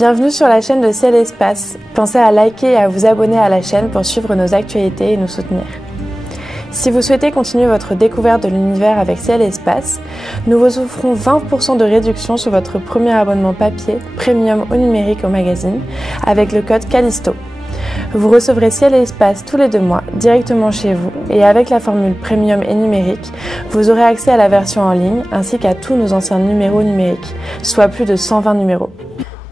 Bienvenue sur la chaîne de Ciel et Espace. Pensez à liker et à vous abonner à la chaîne pour suivre nos actualités et nous soutenir. Si vous souhaitez continuer votre découverte de l'univers avec Ciel et Espace, nous vous offrons 20% de réduction sur votre premier abonnement papier, premium ou numérique au magazine, avec le code Callisto. Vous recevrez Ciel et Espace tous les 2 mois, directement chez vous, et avec la formule premium et numérique, vous aurez accès à la version en ligne, ainsi qu'à tous nos anciens numéros numériques, soit plus de 120 numéros.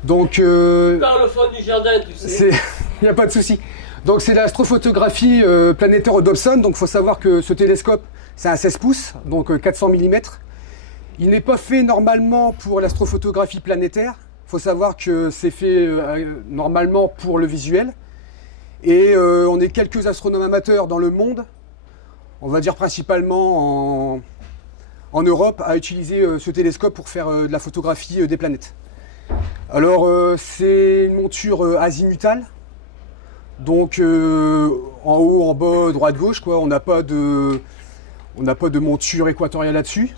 Donc, Par le fond du jardin, tu sais. Il n'y a pas de souci. Donc c'est l'astrophotographie planétaire au Dobson. Donc il faut savoir que ce télescope, c'est un 16 pouces, donc 400 mm. Il n'est pas fait normalement pour l'astrophotographie planétaire. Il faut savoir que c'est fait normalement pour le visuel. Et on est quelques astronomes amateurs dans le monde, on va dire principalement en Europe, à utiliser ce télescope pour faire de la photographie des planètes. Alors c'est une monture azimutale. Donc en haut, en bas, droite, gauche, quoi. On n'a pas de monture équatoriale là-dessus.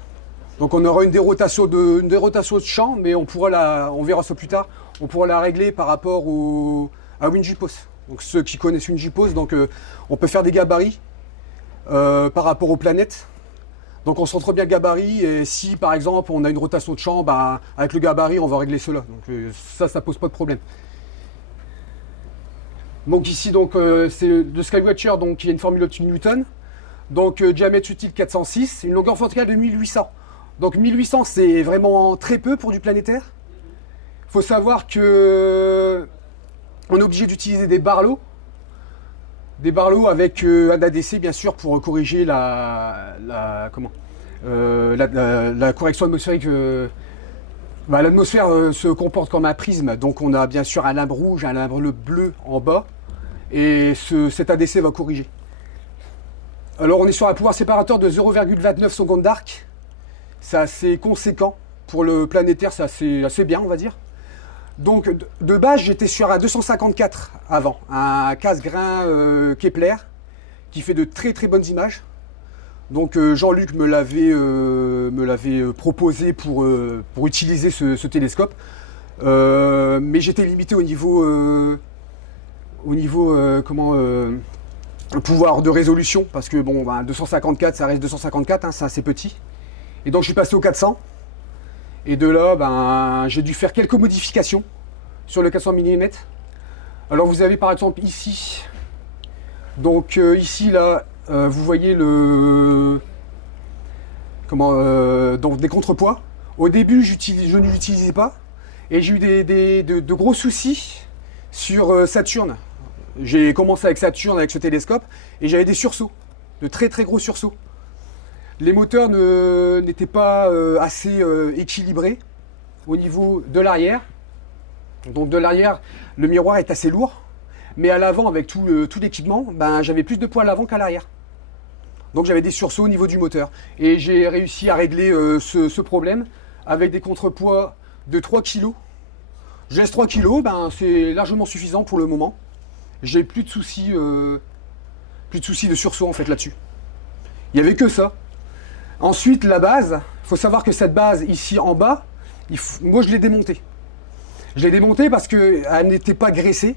Donc on aura une dérotation de champ, mais on verra ça plus tard. On pourra la régler par rapport à WinGPOS. Donc ceux qui connaissent WinGPOS, donc on peut faire des gabarits par rapport aux planètes. Donc on centre bien le gabarit, et si par exemple on a une rotation de champ, bah, avec le gabarit on va régler cela. Donc ça pose pas de problème. Donc ici c'est de Skywatcher, donc il y a une formule de Newton. Donc diamètre utile 406, une longueur frontale de 1800. Donc 1800 c'est vraiment très peu pour du planétaire. Il faut savoir que on est obligé d'utiliser des barlots. Des barlots avec un ADC bien sûr pour corriger la correction atmosphérique. L'atmosphère se comporte comme un prisme, donc on a bien sûr un limbe rouge, un limbe bleu en bas, et cet ADC va corriger. Alors on est sur un pouvoir séparateur de 0,29 secondes d'arc, c'est assez conséquent, pour le planétaire c'est assez bien on va dire. Donc de base j'étais sur un 254 avant, un casse-grain Kepler, qui fait de très très bonnes images. Donc Jean-Luc me l'avait proposé pour utiliser ce télescope, mais j'étais limité au niveau pouvoir de résolution, parce que bon, 254 ça reste 254, hein, c'est assez petit. Et donc je suis passé au 400, et de là j'ai dû faire quelques modifications sur le 400 mm. Alors vous avez par exemple ici, donc ici là, vous voyez donc des contrepoids. Au début, je ne l'utilisais pas, et j'ai eu de gros soucis sur Saturne. J'ai commencé avec Saturne avec ce télescope, et j'avais des sursauts, de très très gros sursauts. Les moteurs n'étaient pas assez équilibrés au niveau de l'arrière. Donc de l'arrière, le miroir est assez lourd, mais à l'avant, avec tout l'équipement, j'avais plus de poids à l'avant qu'à l'arrière. Donc j'avais des sursauts au niveau du moteur. Et j'ai réussi à régler ce problème avec des contrepoids de 3 kg. Je laisse 3 kg, c'est largement suffisant pour le moment. J'ai plus de soucis de sursaut en fait là-dessus. Il n'y avait que ça. Ensuite, la base, il faut savoir que cette base ici en bas, moi je l'ai démontée. Je l'ai démontée parce qu'elle n'était pas graissée.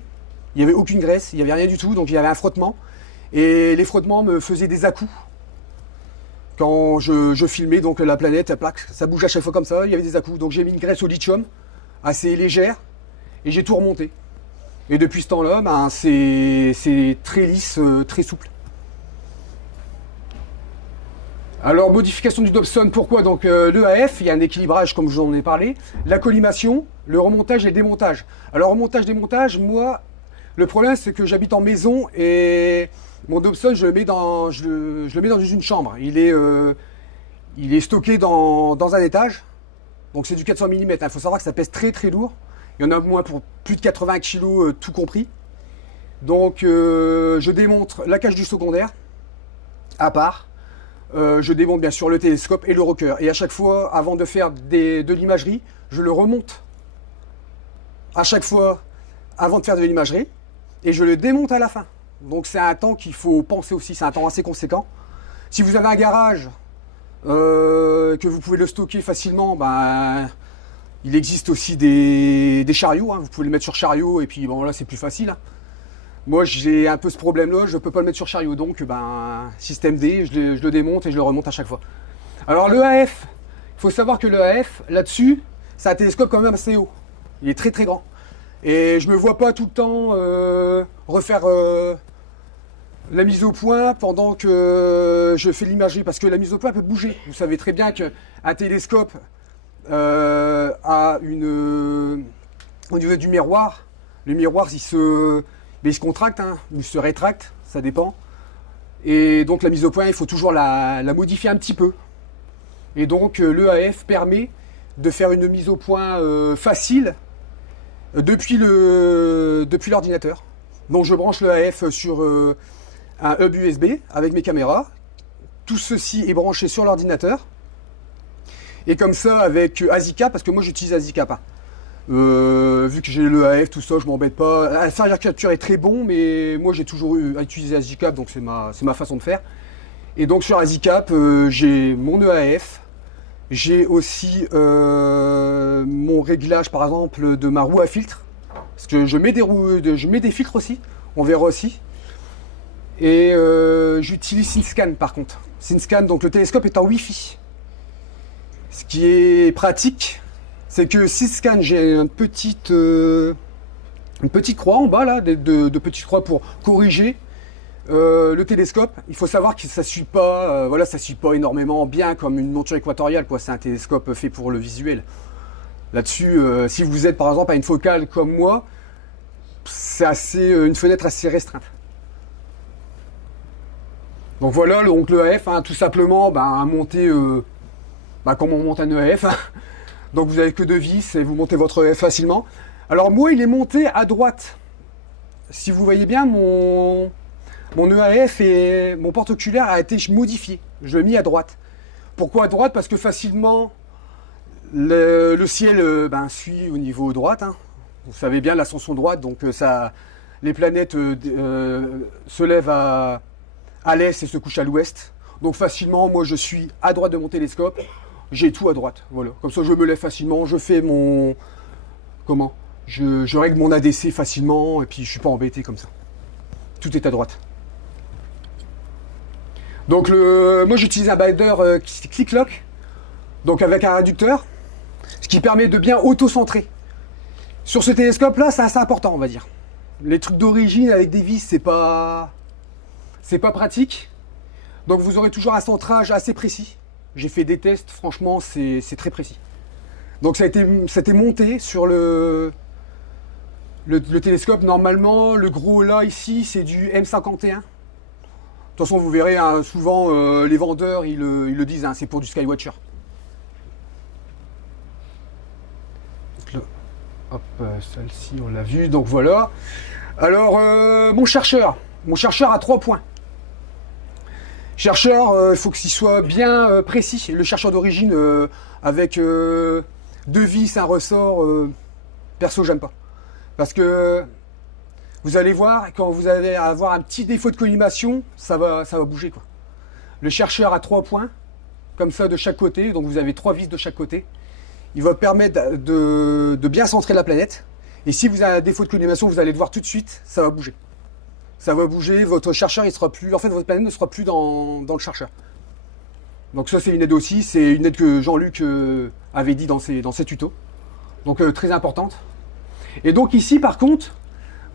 Il n'y avait aucune graisse, il n'y avait rien du tout, donc il y avait un frottement. Et les frottements me faisaient des à-coups. Quand je filmais donc la planète, ça bouge à chaque fois comme ça, il y avait des à-coups. Donc j'ai mis une graisse au lithium, assez légère, et j'ai tout remonté. Et depuis ce temps-là, c'est très lisse, très souple. Alors modification du Dobson, pourquoi? Donc l'EAF, il y a un équilibrage comme je vous en ai parlé, la collimation, le remontage et le démontage. Alors remontage-démontage, moi, le problème c'est que j'habite en maison et mon Dobson je le mets dans une chambre. Il est stocké dans un étage, donc c'est du 400 mm. Il faut savoir que ça pèse très très lourd. Il y en a moins pour plus de 80 kg tout compris. Donc je démonte la cage du secondaire à part. Je démonte bien sûr le télescope et le rocker. Et à chaque fois, avant de faire de l'imagerie, je le remonte. À chaque fois, avant de faire de l'imagerie, et je le démonte à la fin. Donc c'est un temps qu'il faut penser aussi, c'est un temps assez conséquent. Si vous avez un garage, que vous pouvez le stocker facilement, Il existe aussi des chariots, hein. Vous pouvez le mettre sur chariot et puis bon là c'est plus facile. Hein. Moi j'ai un peu ce problème-là, je ne peux pas le mettre sur chariot, donc ben, système D, je le démonte et je le remonte à chaque fois. Alors le AF, il faut savoir que le AF, là-dessus, c'est un télescope quand même assez haut. Il est très très grand. Et je me vois pas tout le temps refaire la mise au point pendant que je fais l'imagerie, parce que la mise au point peut bouger. Vous savez très bien qu'un télescope a au niveau du miroir, le miroir il se contracte, hein, ou il se rétracte, ça dépend. Et donc la mise au point, il faut toujours la modifier un petit peu. Et donc l'EAF permet de faire une mise au point facile depuis l'ordinateur. Donc je branche l'EAF sur un hub USB avec mes caméras. Tout ceci est branché sur l'ordinateur. Et comme ça, avec ASICAP, parce que moi j'utilise ASICAP. Hein. Vu que j'ai l'EAF, tout ça, je m'embête pas. Faire capture est très bon, mais moi j'ai toujours eu à utiliser ASICAP, donc c'est ma façon de faire. Et donc sur ASICAP, j'ai mon EAF. J'ai aussi mon réglage, par exemple, de ma roue à filtre. Parce que je mets des filtres aussi, on verra aussi. Et j'utilise SynScan par contre. SynScan, donc le télescope est en Wi-Fi. Ce qui est pratique, c'est que SynScan, j'ai une petite croix en bas, là, de petites croix pour corriger le télescope. Il faut savoir que ça ne suit pas, ça suit pas énormément bien comme une monture équatoriale, quoi. C'est un télescope fait pour le visuel. Là-dessus, si vous êtes par exemple à une focale comme moi, c'est une fenêtre assez restreinte. Donc voilà, donc le EAF, hein, tout simplement, monter comme on monte un EAF. Hein. Donc vous n'avez que deux vis et vous montez votre EAF facilement. Alors moi, il est monté à droite. Si vous voyez bien, mon EAF et mon porte-oculaire a été modifié. Je l'ai mis à droite. Pourquoi à droite? Parce que facilement, le ciel suit au niveau droite. Hein. Vous savez bien l'ascension droite, donc les planètes se lèvent à l'est et se couchent à l'ouest. Donc facilement, moi je suis à droite de mon télescope. J'ai tout à droite. Voilà. Comme ça, je me lève facilement. Je fais je règle mon ADC facilement et puis je suis pas embêté comme ça. Tout est à droite. Donc moi j'utilise un bander click-lock, donc avec un réducteur, ce qui permet de bien auto-centrer. Sur ce télescope là, c'est assez important, on va dire. Les trucs d'origine avec des vis, c'est pas pratique. Donc vous aurez toujours un centrage assez précis. J'ai fait des tests, franchement c'est très précis. Donc ça a été monté sur le télescope. Normalement, le gros là ici, c'est du M51. De toute façon, vous verrez, hein, souvent les vendeurs, ils le disent, hein, c'est pour du Skywatcher. Donc là, hop, celle-ci, on l'a vu, donc voilà. Alors, mon chercheur a 3 points. Chercheur, il faut qu'il soit bien précis. Le chercheur d'origine, avec 2 vis, un ressort, perso, j'aime pas. Parce que vous allez voir, quand vous allez avoir un petit défaut de collimation, ça va bouger, quoi. Le chercheur a 3 points, comme ça de chaque côté, donc vous avez 3 vis de chaque côté. Il va permettre de bien centrer la planète. Et si vous avez un défaut de collimation, vous allez le voir tout de suite, ça va bouger. Ça va bouger, votre chercheur, il sera plus. En fait, votre planète ne sera plus dans le chercheur. Donc ça, c'est une aide aussi, c'est une aide que Jean-Luc avait dit dans ses tutos. Donc très importante. Et donc ici, par contre,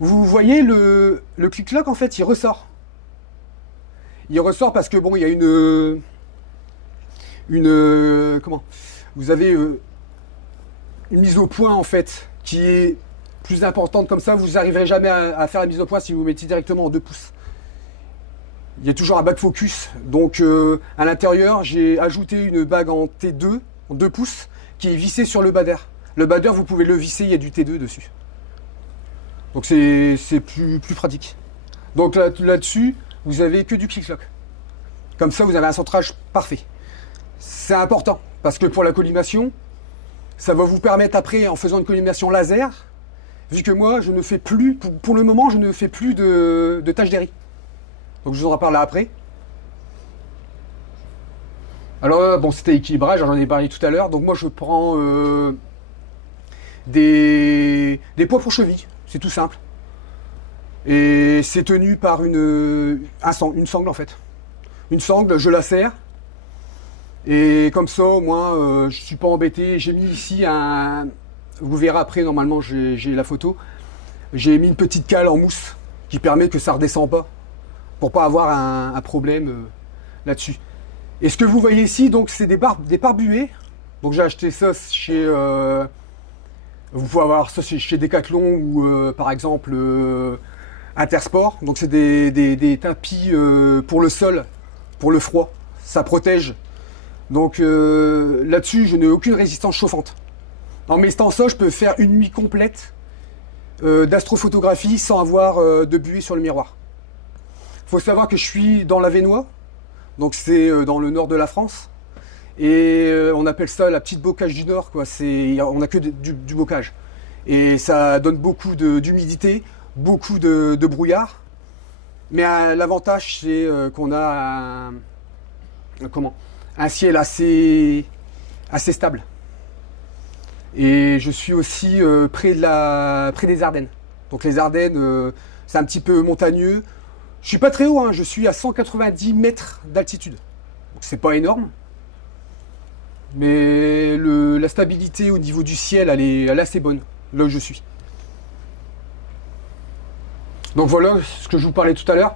vous voyez le click-lock, en fait, il ressort. Il ressort parce que bon, il y a vous avez une mise au point en fait qui est plus importante. Comme ça, vous n'arriverez jamais à faire la mise au point si vous mettez directement en 2 pouces. Il y a toujours un back focus. Donc à l'intérieur, j'ai ajouté une bague en T2, en 2 pouces, qui est vissée sur le bader. Le bader, vous pouvez le visser, il y a du T2 dessus. Donc c'est plus pratique. Donc là-dessus, vous avez que du click-lock. Comme ça, vous avez un centrage parfait. C'est important, parce que pour la collimation, ça va vous permettre après, en faisant une collimation laser, vu que moi, je ne fais plus, pour le moment, je ne fais plus de taches d'airi. Donc je vous en reparle là après. Alors, bon, c'était équilibrage, j'en ai parlé tout à l'heure. Donc moi, je prends des poids pour cheville, c'est tout simple. Et c'est tenu par une sangle en fait. Une sangle, je la serre. Et comme ça, au moins, je ne suis pas embêté. J'ai mis ici un... Vous verrez après, normalement, j'ai la photo. J'ai mis une petite cale en mousse qui permet que ça ne redescend pas. Pour pas avoir un problème là-dessus. Et ce que vous voyez ici, donc, c'est des pare-buées. Donc j'ai acheté ça chez... vous pouvez avoir ça chez Decathlon ou par exemple Intersport. Donc c'est des tapis pour le sol, pour le froid. Ça protège. Donc là-dessus, je n'ai aucune résistance chauffante. En mettant ça, je peux faire une nuit complète d'astrophotographie sans avoir de buée sur le miroir. Il faut savoir que je suis dans l'Avesnois, donc c'est dans le nord de la France. Et on appelle ça la petite bocage du Nord, quoi. On n'a que du bocage. Et ça donne beaucoup d'humidité, beaucoup de brouillard. Mais l'avantage, c'est qu'on a un ciel assez stable. Et je suis aussi près des Ardennes. Donc les Ardennes, c'est un petit peu montagneux. Je suis pas très haut, hein, je suis à 190 mètres d'altitude. Donc c'est pas énorme. Mais la stabilité au niveau du ciel, elle est assez bonne, là où je suis. Donc voilà ce que je vous parlais tout à l'heure.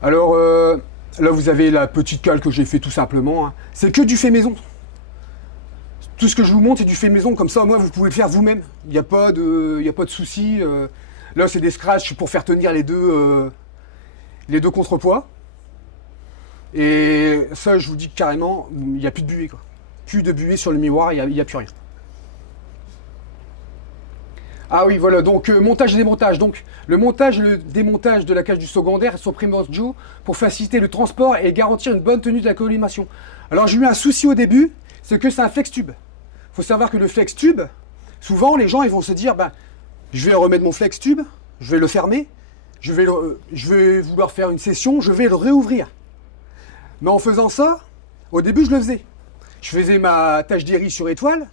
Alors là, vous avez la petite cale que j'ai fait tout simplement. Hein. C'est que du fait maison. Tout ce que je vous montre, c'est du fait maison. Comme ça, moi, vous pouvez le faire vous-même. Il n'y a pas de souci. Là, c'est des scratchs pour faire tenir les deux contrepoids. Et ça, je vous dis carrément, il n'y a plus de buée, quoi. Plus de buée sur le miroir, il n'y a plus rien. Ah oui, voilà, donc montage et démontage. Donc le montage et le démontage de la cage du secondaire sont primordiaux pour faciliter le transport et garantir une bonne tenue de la collimation. Alors j'ai eu un souci au début, c'est que c'est un flex tube. Il faut savoir que le flex tube, souvent les gens ils vont se dire, je vais remettre mon flex tube, je vais le fermer, je vais vouloir faire une session, je vais le réouvrir. Mais en faisant ça, au début je le faisais. Je faisais ma tâche d'iris sur étoile,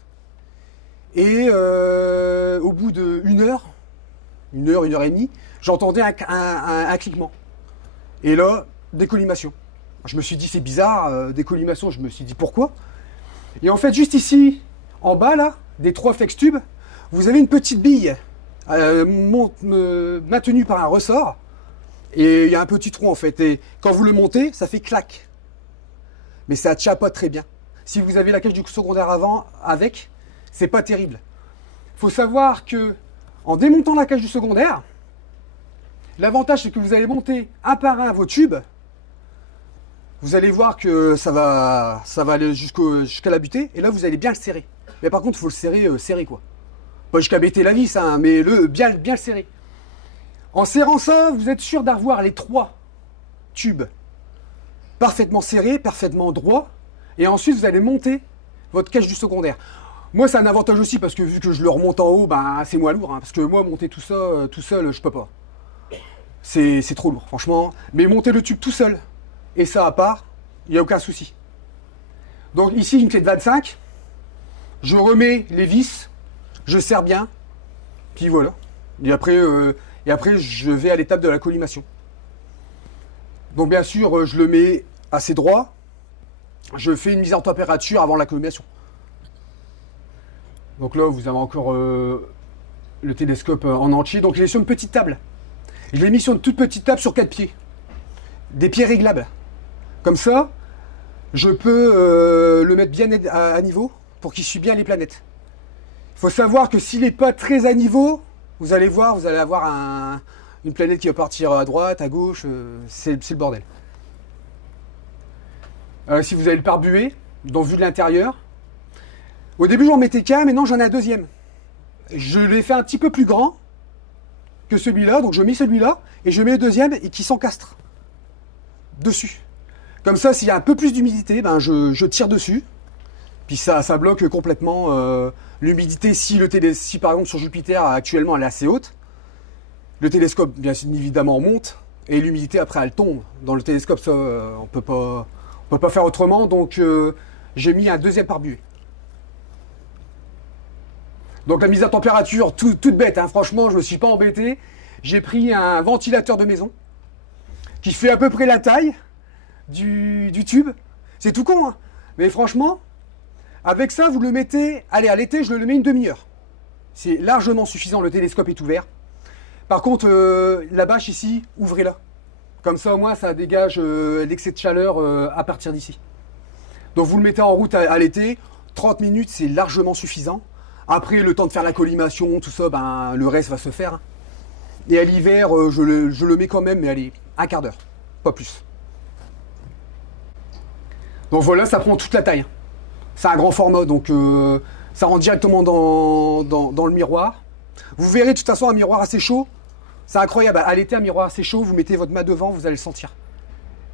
et au bout d'une heure, une heure et demie, j'entendais un cliquement. Et là, décollimation. Je me suis dit, c'est bizarre, décollimation, je me suis dit, pourquoi? Et en fait, juste ici, en bas, là, des 3 flex tubes, vous avez une petite bille maintenue par un ressort, et il y a un petit trou, en fait. Et quand vous le montez, ça fait clac. Mais ça ne tient pas très bien. Si vous avez la cage du secondaire avant, avec, c'est pas terrible. Il faut savoir que en démontant la cage du secondaire, l'avantage c'est que vous allez monter un par un vos tubes. Vous allez voir que ça va aller jusqu'à la butée, et là vous allez bien le serrer. Mais par contre, il faut le serrer, serré quoi. Pas jusqu'à bêter la vis, hein, mais bien le serrer. En serrant ça, vous êtes sûr d'avoir les 3 tubes parfaitement serrés, parfaitement droits. Et ensuite, vous allez monter votre cage du secondaire. Moi, c'est un avantage aussi parce que vu que je le remonte en haut, c'est moins lourd. Hein, parce que moi, monter tout ça tout seul, je peux pas. C'est trop lourd, franchement. Mais monter le tube tout seul et ça à part, il n'y a aucun souci. Donc ici, une clé de 25. Je remets les vis, je serre bien. Puis voilà. Et après, je vais à l'étape de la collimation. Donc bien sûr, je le mets assez droit. Je fais une mise en température avant la collimation. Donc là, vous avez encore le télescope en entier. Donc il est sur une petite table. Je l'ai mis sur une toute petite table sur 4 pieds. Des pieds réglables. Comme ça, je peux le mettre bien à niveau pour qu'il suive bien les planètes. Il faut savoir que s'il n'est pas très à niveau, vous allez avoir une planète qui va partir à droite, à gauche. C'est le bordel. Si vous avez le pare-buée, donc vu de l'intérieur, au début j'en mettais qu'un, maintenant j'en ai un deuxième. Je l'ai fait un petit peu plus grand que celui-là, donc je mets celui-là et je mets le deuxième et qui s'encastre dessus. Comme ça, s'il y a un peu plus d'humidité, je tire dessus, puis ça bloque complètement l'humidité. Si par exemple sur Jupiter actuellement elle est assez haute, le télescope bien évidemment monte et l'humidité après elle tombe. Dans le télescope, ça on peut pas faire autrement, donc j'ai mis un deuxième pare-buée. Donc la mise à température, toute bête, hein. Franchement, je me suis pas embêté. J'ai pris un ventilateur de maison qui fait à peu près la taille du tube. C'est tout con, hein. Mais franchement, avec ça, vous le mettez... Allez, à l'été, je le mets une demi-heure. C'est largement suffisant, le télescope est ouvert. Par contre, la bâche ici, ouvrez-la. Comme ça, au moins, ça dégage l'excès de chaleur à partir d'ici. Donc vous le mettez en route à l'été. 30 minutes, c'est largement suffisant. Après, le temps de faire la collimation, tout ça, ben, le reste va se faire. Et à l'hiver, je le mets quand même, mais allez, un quart d'heure, pas plus. Donc voilà, ça prend toute la taille. C'est un grand format, donc ça rentre directement dans le miroir. Vous verrez de toute façon un miroir assez chaud. C'est incroyable. À l'été, un miroir assez chaud, vous mettez votre main devant, vous allez le sentir.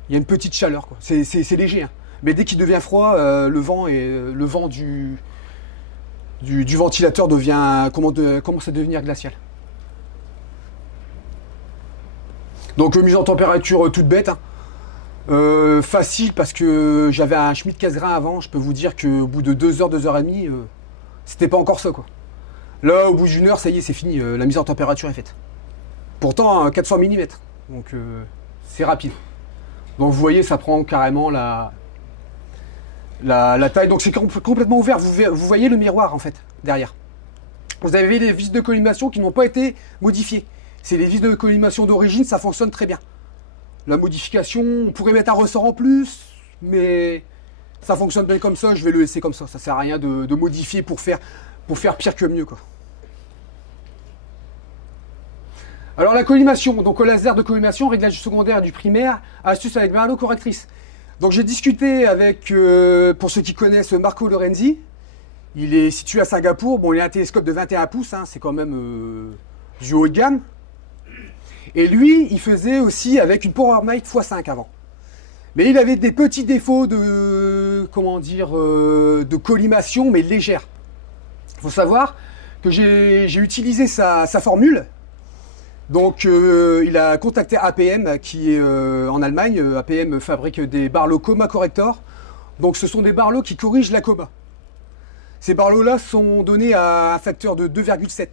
Il y a une petite chaleur, quoi. C'est léger, hein. Mais dès qu'il devient froid, le vent du ventilateur commence à devenir glacial. Donc mise en température toute bête, hein. Facile parce que j'avais un Schmidt casse-grain avant. Je peux vous dire qu'au bout de 2 heures, 2 heures et demie, c'était pas encore ça, quoi. Là, au bout d'une heure, ça y est, c'est fini. La mise en température est faite. Pourtant, 400 mm. Donc c'est rapide. Donc vous voyez, ça prend carrément la taille. Donc c'est complètement ouvert. Vous voyez le miroir en fait derrière. Vous avez les vis de collimation qui n'ont pas été modifiées. C'est les vis de collimation d'origine, ça fonctionne très bien. La modification, on pourrait mettre un ressort en plus, mais ça fonctionne bien comme ça. Je vais le laisser comme ça. Ça sert à rien de modifier pour faire pire que mieux, quoi. Alors la collimation, donc au laser de collimation, réglage du secondaire et du primaire, astuce avec Barlow correctrice. Donc j'ai discuté avec, pour ceux qui connaissent, Marco Lorenzi. Il est situé à Singapour. Bon, il a un télescope de 21 pouces, hein, c'est quand même du haut de gamme. Et lui, il faisait aussi avec une PowerMic x5 avant. Mais il avait des petits défauts de, comment dire, de collimation, mais légère. Il faut savoir que j'ai utilisé sa formule. Donc il a contacté APM qui est en Allemagne. APM fabrique des Barlow Coma Corrector. Donc ce sont des Barlow qui corrigent la coma. Ces Barlow là sont donnés à un facteur de 2,7.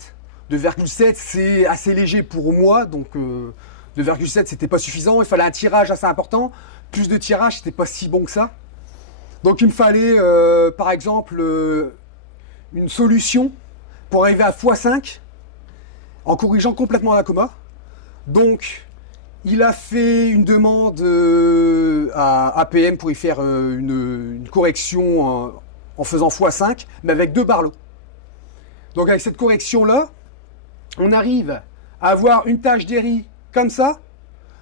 2,7 c'est assez léger pour moi, donc 2,7 c'était pas suffisant. Il fallait un tirage assez important. Plus de tirage, c'était pas si bon que ça. Donc il me fallait par exemple une solution pour arriver à x5 en corrigeant complètement la coma. Donc, il a fait une demande à APM pour y faire une correction en faisant x5, mais avec 2 Barlow. Donc, avec cette correction-là, on arrive à avoir une tâche d'Airy comme ça,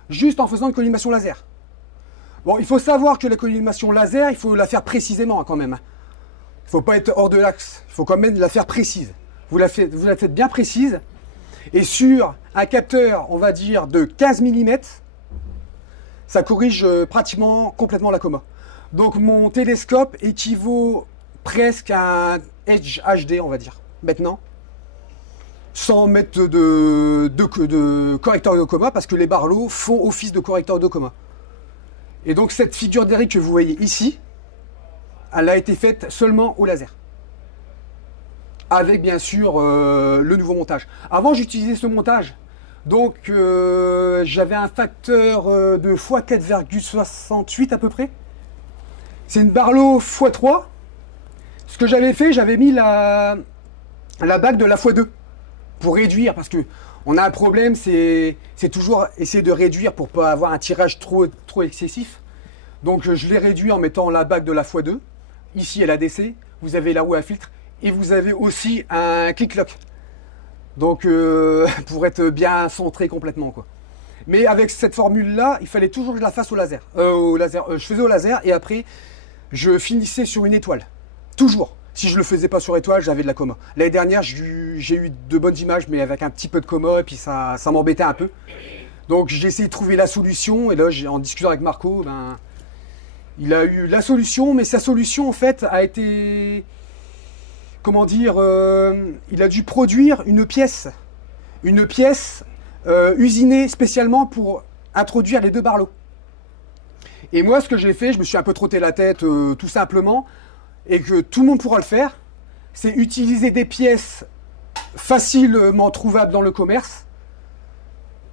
juste en faisant une collimation laser. Bon, il faut savoir que la collimation laser, il faut la faire précisément quand même. Il ne faut pas être hors de l'axe, il faut quand même la faire précise. Vous la faites bien précise. Et sur un capteur, on va dire, de 15 mm, ça corrige pratiquement complètement la coma. Donc mon télescope équivaut presque à un Edge HD, on va dire, maintenant. Sans mettre de correcteur de coma, parce que les Barlow font office de correcteur de coma. Et donc cette figure d'Airy que vous voyez ici, elle a été faite seulement au laser. Avec bien sûr le nouveau montage. Avant j'utilisais ce montage, donc j'avais un facteur de x4,68 à peu près. C'est une Barlow x3. Ce que j'avais fait, j'avais mis la bague de la x2 pour réduire, parce que on a un problème, c'est toujours essayer de réduire pour pas avoir un tirage trop excessif. Donc je l'ai réduit en mettant la bague de la x2. Ici elle a l'ADC, vous avez la roue à filtre. Et vous avez aussi un click-lock. Donc, pour être bien centré complètement, quoi. Mais avec cette formule-là, il fallait toujours que je la fasse au laser. Je faisais au laser et après, je finissais sur une étoile. Toujours. Si je ne le faisais pas sur étoile, j'avais de la coma. L'année dernière, j'ai eu de bonnes images, mais avec un petit peu de coma, et puis ça m'embêtait un peu. Donc, j'ai essayé de trouver la solution. Et là, en discutant avec Marco, ben, il a eu la solution. Mais sa solution, en fait, a été... Comment dire, il a dû produire une pièce usinée spécialement pour introduire les 2 Barlow. Et moi, ce que j'ai fait, je me suis un peu trotté la tête tout simplement, et que tout le monde pourra le faire, c'est utiliser des pièces facilement trouvable dans le commerce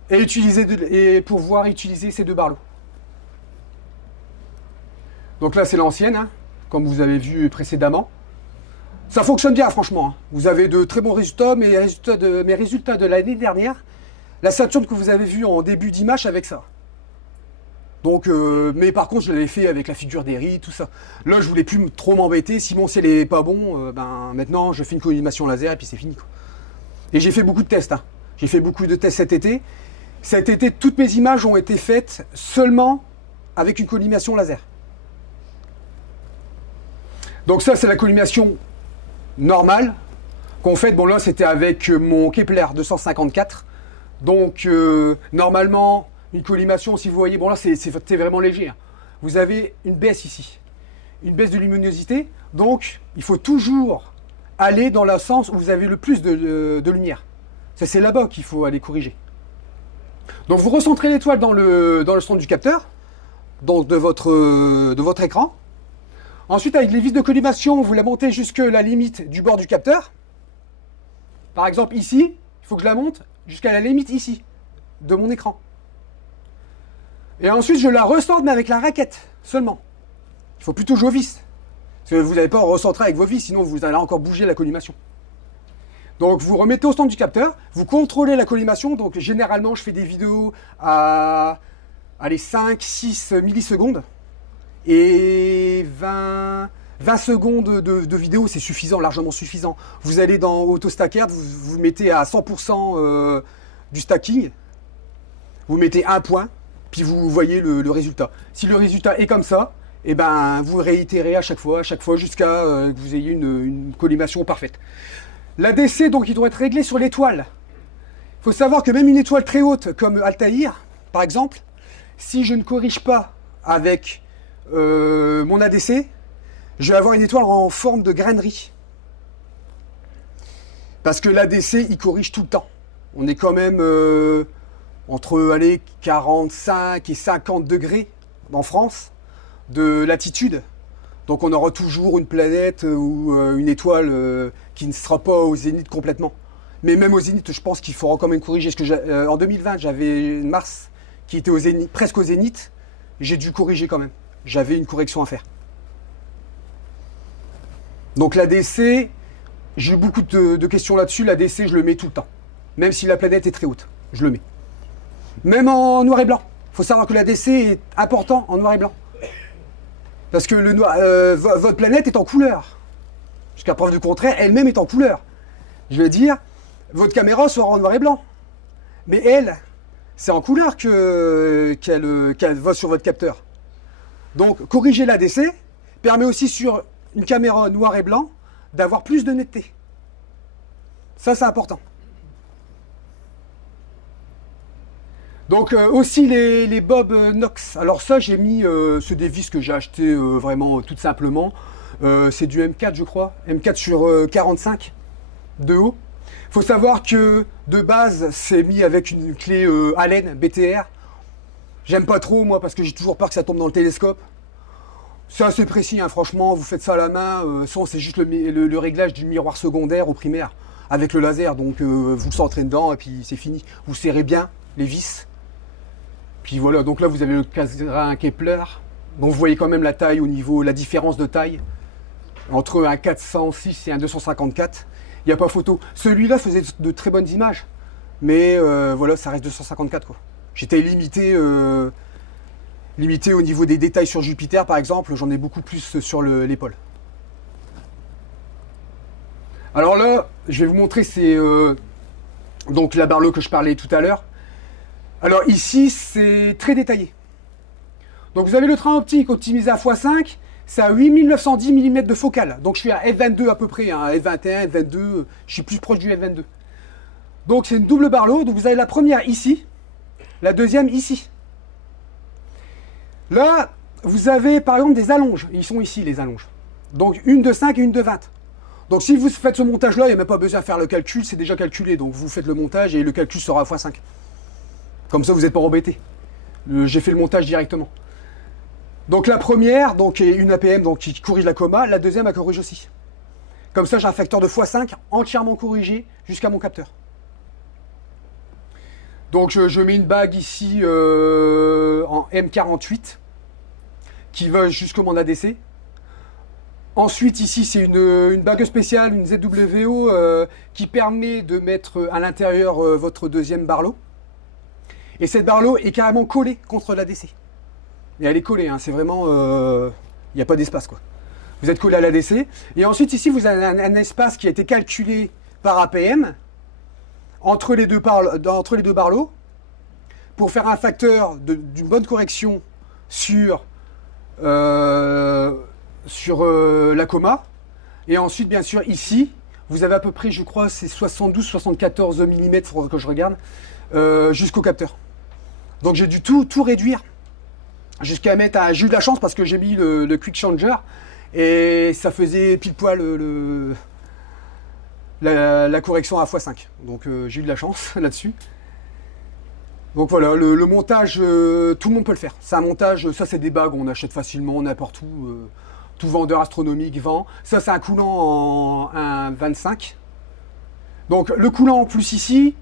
et pouvoir utiliser ces deux barlots. Donc là, c'est l'ancienne, hein, comme vous avez vu précédemment. Ça fonctionne bien, franchement. Hein. Vous avez de très bons résultats, mais mes résultats de l'année dernière, la Saturn que vous avez vue en début d'image avec ça. Donc, mais par contre, je l'avais fait avec la figure des riz, tout ça. Là, je voulais plus trop m'embêter. Si mon ciel est pas bon, ben maintenant, je fais une collimation laser et puis c'est fini, quoi. Et j'ai fait beaucoup de tests. Hein. J'ai fait beaucoup de tests cet été. Cet été, toutes mes images ont été faites seulement avec une collimation laser. Donc ça, c'est la collimation normale qu'on fait. Bon, là, c'était avec mon Kepler 254. Donc, normalement, une collimation, si vous voyez, bon là, c'est vraiment léger. Hein. Vous avez une baisse ici, une baisse de luminosité. Donc, il faut toujours aller dans le sens où vous avez le plus de lumière. Ça, c'est là-bas qu'il faut aller corriger. Donc, vous recentrez l'étoile dans le centre du capteur, donc de votre écran. Ensuite, avec les vis de collimation, vous la montez jusqu'à la limite du bord du capteur. Par exemple, ici, il faut que je la monte jusqu'à la limite ici, de mon écran. Et ensuite, je la recentre, mais avec la raquette seulement. Il faut plutôt jouer aux vis. Parce que vous n'allez pas recentrer avec vos vis, sinon vous allez encore bouger la collimation. Donc, vous remettez au centre du capteur, vous contrôlez la collimation. Donc, généralement, je fais des vidéos à 5-6 millisecondes. Et 20 secondes de vidéo, c'est suffisant, largement suffisant. Vous allez dans AutoStacker, vous mettez à 100% du stacking. Vous mettez un point, puis vous voyez le résultat. Si le résultat est comme ça, et ben, vous réitérez à chaque fois jusqu'à que vous ayez une collimation parfaite. L'ADC, donc, il doit être réglé sur l'étoile. Il faut savoir que même une étoile très haute, comme Altaïr, par exemple, si je ne corrige pas avec mon ADC, je vais avoir une étoile en forme de grainerie. Parce que l'ADC, il corrige tout le temps. On est quand même entre 45 et 50 degrés en France de latitude. Donc on aura toujours une planète ou une étoile qui ne sera pas au zénith complètement. Mais même au zénith, je pense qu'il faudra quand même corriger. Parce que en 2020, j'avais Mars qui était au zénith, presque au zénith. J'ai dû corriger quand même. J'avais une correction à faire. Donc l'ADC, j'ai eu beaucoup de questions là-dessus. L'ADC, je le mets tout le temps. Même si la planète est très haute, je le mets. Même en noir et blanc. Il faut savoir que l'ADC est important en noir et blanc. Parce que votre planète est en couleur. Jusqu'à preuve du contraire, elle-même est en couleur. Je veux dire, votre caméra sera en noir et blanc. Mais elle, c'est en couleur qu'elle va sur votre capteur. Donc, corriger l'ADC permet aussi sur une caméra noir et blanc d'avoir plus de netteté. Ça, c'est important. Donc, aussi les Bob Nox. Alors ça, j'ai mis, c'est des vis que j'ai acheté vraiment tout simplement. C'est du M4, je crois. M4 sur 45 de haut. Il faut savoir que de base, c'est mis avec une clé Allen BTR. J'aime pas trop, moi, parce que j'ai toujours peur que ça tombe dans le télescope. C'est assez précis, hein, franchement, vous faites ça à la main. C'est juste le réglage du miroir secondaire au primaire, avec le laser. Donc, vous le centrez dedans, et puis c'est fini. Vous serrez bien les vis. Puis voilà, donc là, vous avez le Cassegrain Kepler. Donc, vous voyez quand même la taille au niveau, la différence de taille entre un 406 et un 254. Il n'y a pas photo. Celui-là faisait de très bonnes images. Mais voilà, ça reste 254, quoi. J'étais limité au niveau des détails sur Jupiter, par exemple. J'en ai beaucoup plus sur l'épaule. Alors là, je vais vous montrer, c'est donc la Barlow que je parlais tout à l'heure. Alors ici, c'est très détaillé. Donc vous avez le train optique optimisé à x5. C'est à 8910 mm de focale. Donc je suis à f22 à peu près, hein, f21, f22. Je suis plus proche du f22. Donc c'est une double Barlow. Donc vous avez la première ici, la deuxième ici. Là, vous avez par exemple des allonges. Ils sont ici les allonges. Donc une de 5 et une de 20. Donc si vous faites ce montage-là, il n'y a même pas besoin de faire le calcul, c'est déjà calculé. Donc vous faites le montage et le calcul sera à x5. Comme ça, vous n'êtes pas embêté. J'ai fait le montage directement. Donc la première, donc est une APM donc, qui corrige la coma. La deuxième, elle corrige aussi. Comme ça, j'ai un facteur de x5 entièrement corrigé jusqu'à mon capteur. Donc je mets une bague ici en M48 qui va jusqu'au mon ADC. Ensuite ici c'est une bague spéciale, une ZWO qui permet de mettre à l'intérieur votre deuxième barlow. Et cette barlow est carrément collée contre l'ADC. Et elle est collée, hein, c'est vraiment... il n'y a pas d'espace quoi. Vous êtes collé à l'ADC. Et ensuite ici vous avez un espace qui a été calculé par APM entre les deux barlows pour faire un facteur d'une bonne correction sur la coma. Et ensuite, bien sûr, ici, vous avez à peu près, je crois, c'est 72-74 mm, il faudra que je regarde, jusqu'au capteur. Donc j'ai dû tout réduire jusqu'à mettre à... J'ai eu de la chance parce que j'ai mis le quick changer et ça faisait pile poil la correction à x5. Donc j'ai eu de la chance là-dessus. Donc voilà, le montage, tout le monde peut le faire. C'est un montage, ça c'est des bagues, on achète facilement n'importe où. Tout vendeur astronomique vend. Ça c'est un coulant en 1,25. Donc le coulant en plus ici,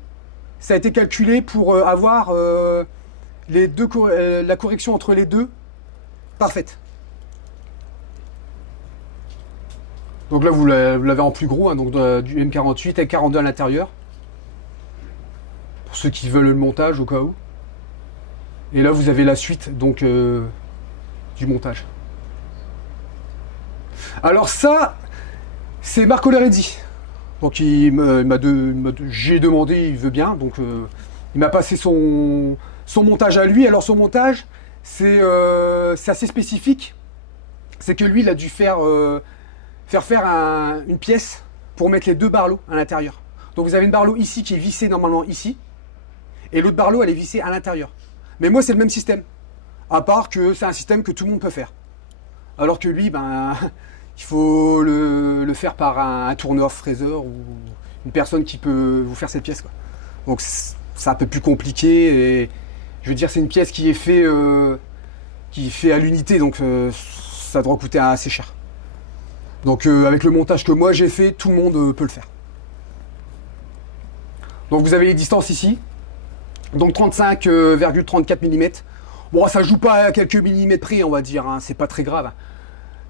ça a été calculé pour avoir la correction entre les deux parfaite. Donc là vous l'avez en plus gros, hein, donc du M48 et 42 à l'intérieur. Pour ceux qui veulent le montage au cas où. Et là vous avez la suite donc du montage. Alors ça, c'est Marco Lorenzi. Donc j'ai demandé, il veut bien, donc il m'a passé son montage à lui. Alors son montage, c'est assez spécifique. C'est que lui, il a dû faire une pièce pour mettre les deux barlows à l'intérieur. Donc vous avez une barlow ici qui est vissée normalement ici, et l'autre barlow elle est vissée à l'intérieur. Mais moi c'est le même système, à part que c'est un système que tout le monde peut faire. Alors que lui, ben, il faut le faire par un tourneur fraiseur ou une personne qui peut vous faire cette pièce, quoi. Donc c'est un peu plus compliqué et je veux dire c'est une pièce qui est faite à l'unité, donc ça doit coûter assez cher. Donc avec le montage que moi j'ai fait, tout le monde peut le faire. Donc vous avez les distances ici. Donc 35,34 mm. Bon, ça joue pas à quelques millimètres près, on va dire, hein, c'est pas très grave.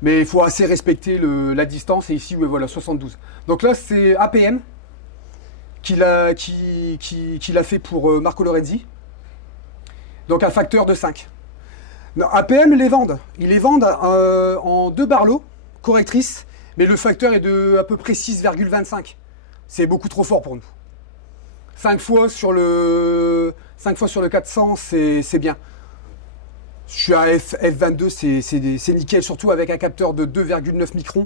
Mais il faut assez respecter la distance, et ici, voilà, 72. Donc là, c'est APM qu'il a fait pour Marco Lorenzi. Donc un facteur de 5. Non, APM, ils les vendent. Ils les vendent en 2 barlows correctrices, mais le facteur est de à peu près 6,25. C'est beaucoup trop fort pour nous. 5 fois sur le 400, c'est bien. Je suis à F22, c'est nickel, surtout avec un capteur de 2,9 microns.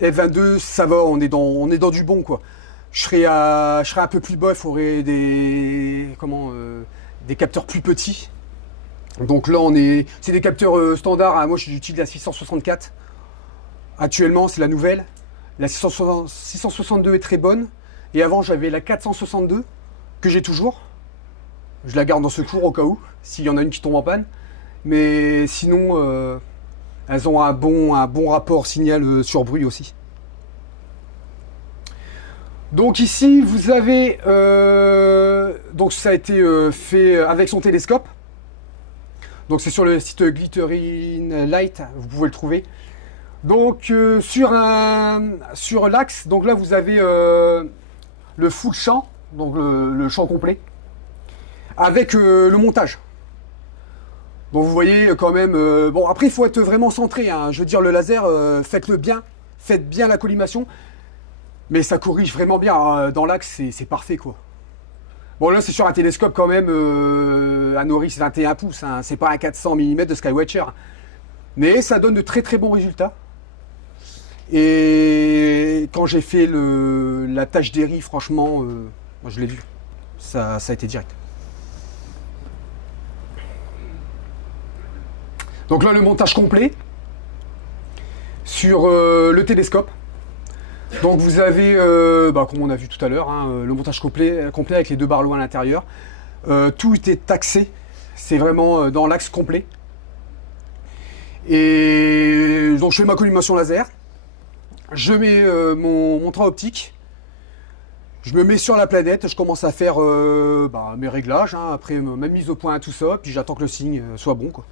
F22, ça va, on est dans du bon, quoi. Je serais un peu plus bas, il faudrait des capteurs plus petits. Donc là, c'est des capteurs standards, hein. Moi, j'utilise la 664. Actuellement, c'est la nouvelle. La 662 est très bonne. Et avant, j'avais la 462, que j'ai toujours. Je la garde dans secours au cas où, s'il y en a une qui tombe en panne. Mais sinon, elles ont un bon rapport signal sur bruit aussi. Donc ici, vous avez... donc ça a été fait avec son télescope. Donc c'est sur le site Glittering Light, vous pouvez le trouver. Donc sur l'axe, donc là vous avez le full champ, donc le champ complet, avec le montage. Donc vous voyez quand même, bon après il faut être vraiment centré, hein. Je veux dire le laser, faites-le bien, faites bien la collimation, mais ça corrige vraiment bien, hein. Dans l'axe c'est parfait quoi. Bon là c'est sur un télescope quand même, un Norris 21 pouces, hein. C'est pas un 400 mm de Skywatcher, mais ça donne de très très bons résultats. Et quand j'ai fait la tâche d'Eri, franchement, moi je l'ai vu, ça a été direct. Donc là, le montage complet sur le télescope. Donc vous avez, comme on a vu tout à l'heure, hein, le montage complet avec les 2 barlows à l'intérieur. Tout était taxé, c'est vraiment dans l'axe complet. Et donc je fais ma collimation laser. je mets mon train optique, je me mets sur la planète, je commence à faire mes réglages, hein, après ma mise au point, tout ça, puis j'attends que le signe soit bon, quoi.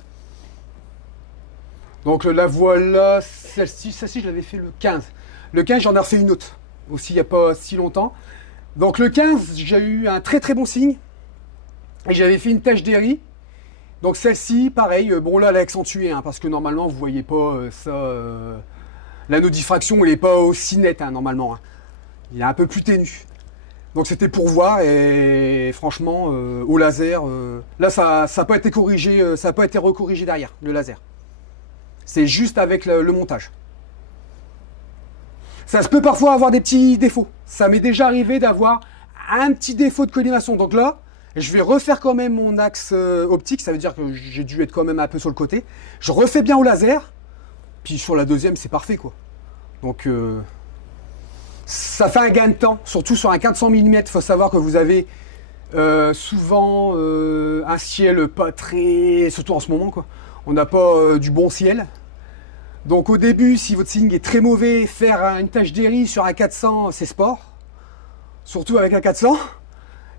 Donc la voilà, celle-ci je l'avais fait le 15. Le 15, j'en ai refait une autre, aussi il n'y a pas si longtemps. Donc le 15, j'ai eu un très très bon signe, et j'avais fait une tâche d'airy. Donc celle-ci, pareil, bon là elle est accentuée, hein, parce que normalement vous voyez pas ça, l'anneau de diffraction il n'est pas aussi net, hein, normalement, hein. Il est un peu plus ténu. Donc c'était pour voir, et franchement, au laser, là ça n'a pas été corrigé, ça n'a pas été recorrigé derrière, le laser. C'est juste avec le montage. Ça se peut parfois avoir des petits défauts. Ça m'est déjà arrivé d'avoir un petit défaut de collimation. Donc là, je vais refaire quand même mon axe optique. Ça veut dire que j'ai dû être quand même un peu sur le côté. Je refais bien au laser. Puis sur la deuxième, c'est parfait, quoi. Donc ça fait un gain de temps. Surtout sur un 400 mm. Il faut savoir que vous avez souvent un ciel pas très... Surtout en ce moment, quoi. On n'a pas du bon ciel. Donc au début, si votre signe est très mauvais, faire une tâche d'airy sur un 400, c'est sport. Surtout avec un 400.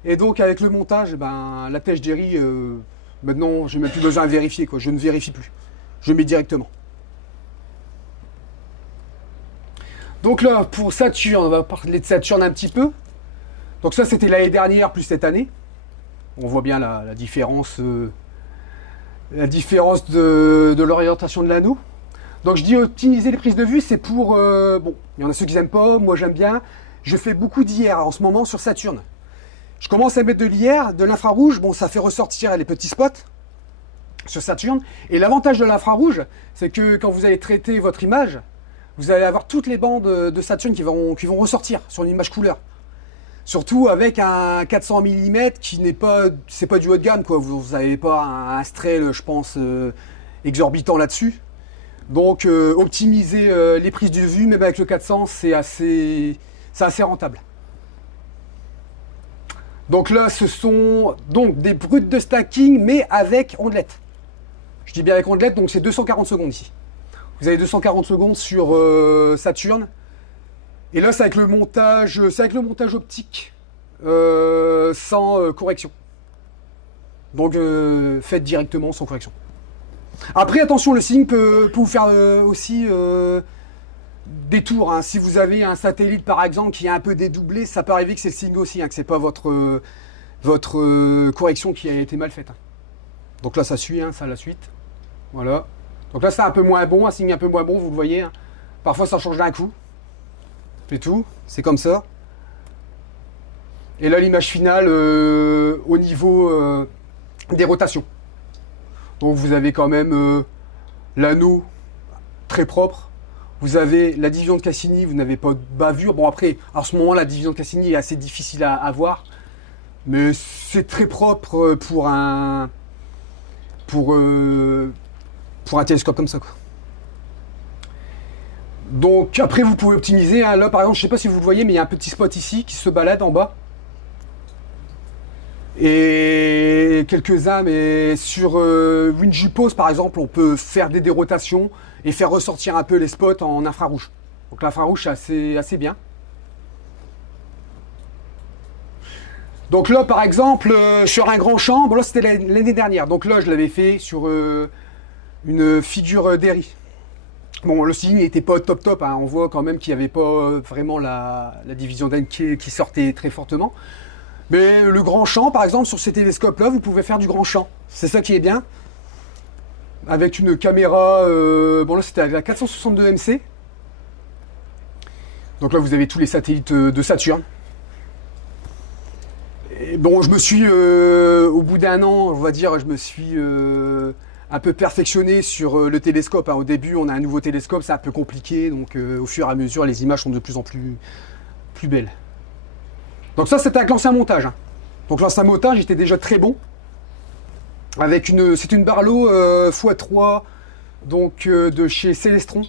Et donc avec le montage, la tâche d'airy, maintenant, je n'ai même plus besoin de vérifier, quoi. Je ne vérifie plus. Je mets directement. Donc là, pour Saturne, on va parler de Saturne un petit peu. Donc ça, c'était l'année dernière plus cette année. On voit bien la différence, de l'orientation de l'anneau. Donc je dis optimiser les prises de vue, c'est pour... bon, il y en a ceux qui n'aiment pas, moi j'aime bien. Je fais beaucoup d'IR en ce moment sur Saturne. Je commence à mettre de l'IR, de l'infrarouge. Bon, ça fait ressortir les petits spots sur Saturne. Et l'avantage de l'infrarouge, c'est que quand vous allez traiter votre image, vous allez avoir toutes les bandes de Saturne qui vont ressortir sur une image couleur. Surtout avec un 400 mm qui n'est pas... C'est pas du haut de gamme, quoi. Vous n'avez pas un Strel, je pense, exorbitant là-dessus. Donc optimiser les prises de vue, même avec le 400, c'est assez rentable. Donc là, ce sont donc des brutes de stacking, mais avec ondelette. Je dis bien avec ondelette, donc c'est 240 secondes ici. Vous avez 240 secondes sur Saturne. Et là, c'est avec le montage optique, sans correction. Donc faites directement sans correction. Après, attention, le signe peut vous faire aussi des tours, hein. Si vous avez un satellite, par exemple, qui est un peu dédoublé, ça peut arriver que c'est le signe aussi, hein, que c'est pas votre correction qui a été mal faite, hein. Donc là, ça suit, hein, ça la suite. Voilà. Donc là, c'est un peu moins bon, un signe un peu moins bon, vous le voyez, hein. Parfois, ça change d'un coup. C'est tout. C'est comme ça. Et là, l'image finale au niveau des rotations. Donc vous avez quand même l'anneau très propre. Vous avez la division de Cassini, vous n'avez pas de bavure. Bon après, en ce moment la division de Cassini est assez difficile à voir. Mais c'est très propre pour un télescope comme ça, quoi. Donc après vous pouvez optimiser, hein. Là par exemple, je ne sais pas si vous le voyez, mais il y a un petit spot ici qui se balade en bas. Et quelques-uns, mais sur WinGPose par exemple, on peut faire des dérotations et faire ressortir un peu les spots en infrarouge. Donc l'infrarouge c'est assez bien. Donc là par exemple, sur un grand champ, bon là c'était l'année dernière, donc là je l'avais fait sur une figure d'airy. Bon, le signe n'était pas top, hein. On voit quand même qu'il n'y avait pas vraiment la division d'Aine qui sortait très fortement. Mais le grand champ, par exemple, sur ces télescopes-là, vous pouvez faire du grand champ. C'est ça qui est bien. Avec une caméra... bon, là, c'était avec la 462 MC. Donc là, vous avez tous les satellites de Saturne. Et bon, je me suis... au bout d'un an, on va dire, je me suis... un peu perfectionné sur le télescope, hein. Au début, on a un nouveau télescope, c'est un peu compliqué. Donc, au fur et à mesure, les images sont de plus en plus belles. Donc ça, c'était avec l'ancien montage, hein. Donc l'ancien montage était déjà très bon. Avec c'est une Barlow x3, donc de chez Celestron.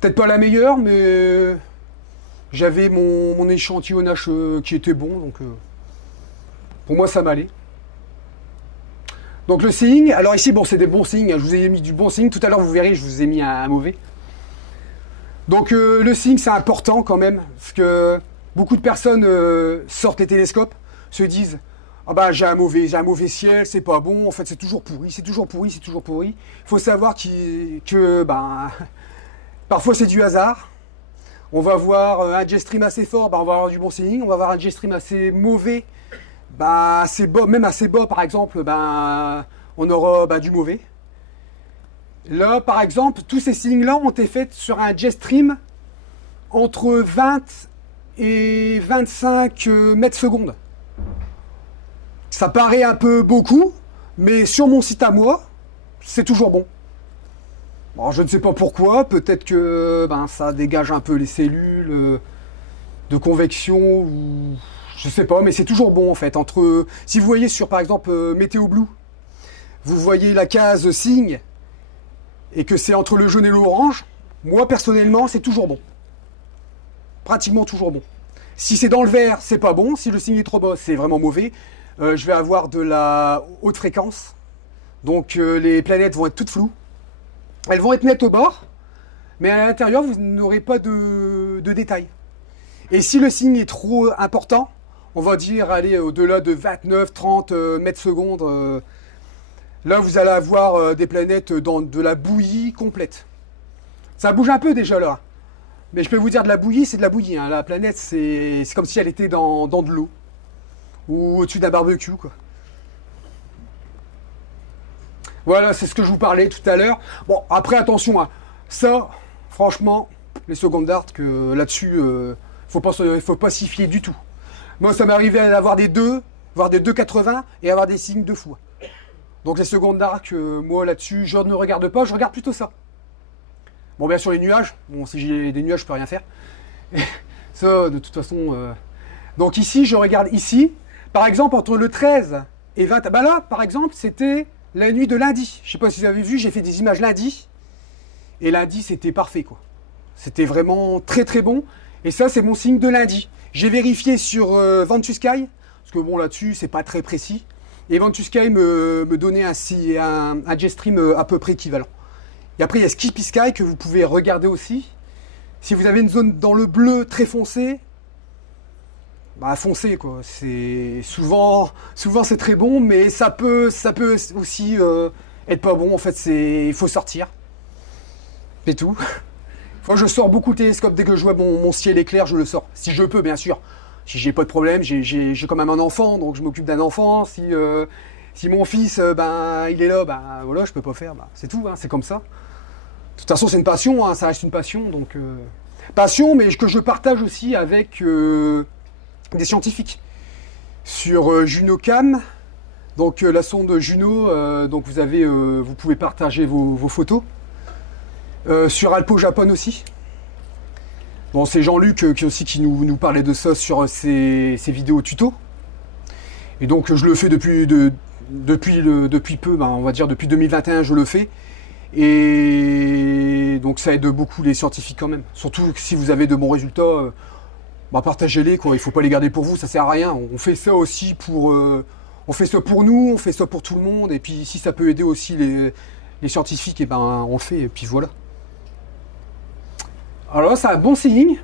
Peut-être pas la meilleure, mais j'avais mon échantillonnage qui était bon, donc pour moi ça m'allait. Donc le seeing, alors ici bon c'est des bons signes, je vous ai mis du bon signe, tout à l'heure vous verrez je vous ai mis un mauvais. Donc le signe c'est important quand même, parce que beaucoup de personnes sortent les télescopes, se disent ah bah j'ai un mauvais ciel, c'est pas bon, en fait c'est toujours pourri, c'est toujours pourri, c'est toujours pourri. Il faut savoir que bah, parfois c'est du hasard. On va voir un jet stream assez fort, bah, on va avoir du bon signe, on va avoir un jet stream assez mauvais, bah, assez bas, même assez bas par exemple, bah, on aura bah, du mauvais. Là, par exemple, tous ces signes-là ont été faits sur un jet stream entre 20 et 25 mètres secondes. Ça paraît un peu beaucoup, mais sur mon site à moi, c'est toujours bon. Bon, je ne sais pas pourquoi, peut-être que ben, ça dégage un peu les cellules de convection, ou je sais pas, mais c'est toujours bon en fait. Si vous voyez sur par exemple Météo Blue, vous voyez la case signe, et que c'est entre le jaune et l'orange, moi personnellement c'est toujours bon. Pratiquement toujours bon. Si c'est dans le vert, c'est pas bon. Si le signe est trop bas, c'est vraiment mauvais. Je vais avoir de la haute fréquence. Donc les planètes vont être toutes floues. Elles vont être nettes au bord, mais à l'intérieur, vous n'aurez pas de détails. Et si le signe est trop important, on va dire aller au-delà de 29-30 mètres secondes, là, vous allez avoir des planètes dans de la bouillie complète. Ça bouge un peu déjà là. Mais je peux vous dire de la bouillie, c'est de la bouillie. Hein. La planète, c'est comme si elle était dans de l'eau. Ou au-dessus d'un barbecue, quoi. Voilà, c'est ce que je vous parlais tout à l'heure. Bon, après, attention, hein. Ça, franchement, les secondes d'art, que là-dessus, faut pas s'y fier du tout. Moi, ça m'est arrivé d'avoir des 2, voire des 2,80 et avoir des signes de fou. Donc les secondes d'arc, moi là-dessus, je ne regarde pas, je regarde plutôt ça. Bon, bien sûr, les nuages. Bon, si j'ai des nuages, je peux rien faire. Ça, de toute façon... Donc ici, je regarde ici. Par exemple, entre le 13 et 20... Bah là, par exemple, c'était la nuit de lundi. Je ne sais pas si vous avez vu, j'ai fait des images lundi. Et lundi, c'était parfait, quoi. C'était vraiment très, très bon. Et ça, c'est mon signe de lundi. J'ai vérifié sur Ventus Sky. Parce que bon, là-dessus, c'est pas très précis. Et Ventus Sky me donnait un jet stream à peu près équivalent. Et après, il y a Skippy Sky que vous pouvez regarder aussi. Si vous avez une zone dans le bleu très foncé, bah foncé quoi. C'est souvent c'est très bon, mais ça peut aussi être pas bon. En fait, il faut sortir. C'est tout. Moi, je sors beaucoup le télescope dès que je vois mon ciel éclair, je le sors. Si je peux, bien sûr. Si j'ai pas de problème, j'ai quand même un enfant, donc je m'occupe d'un enfant. Si mon fils, ben, il est là, ben voilà, je peux pas faire. Ben, c'est tout, hein, c'est comme ça. De toute façon, c'est une passion, hein, ça reste une passion, donc passion, mais que je partage aussi avec des scientifiques sur JunoCam. Donc la sonde Juno, donc vous pouvez partager vos photos. Sur Alpo Japon aussi. Bon, c'est Jean-Luc qui nous parlait de ça sur ses vidéos tuto. Et donc je le fais depuis peu, ben, on va dire depuis 2021 je le fais. Et donc ça aide beaucoup les scientifiques quand même. Surtout si vous avez de bons résultats, bah, partagez-les quoi. Il ne faut pas les garder pour vous, ça sert à rien. On fait ça aussi on fait ça pour nous, on fait ça pour tout le monde. Et puis si ça peut aider aussi les scientifiques, et ben on le fait. Et puis voilà. Alors là, c'est un bon signe.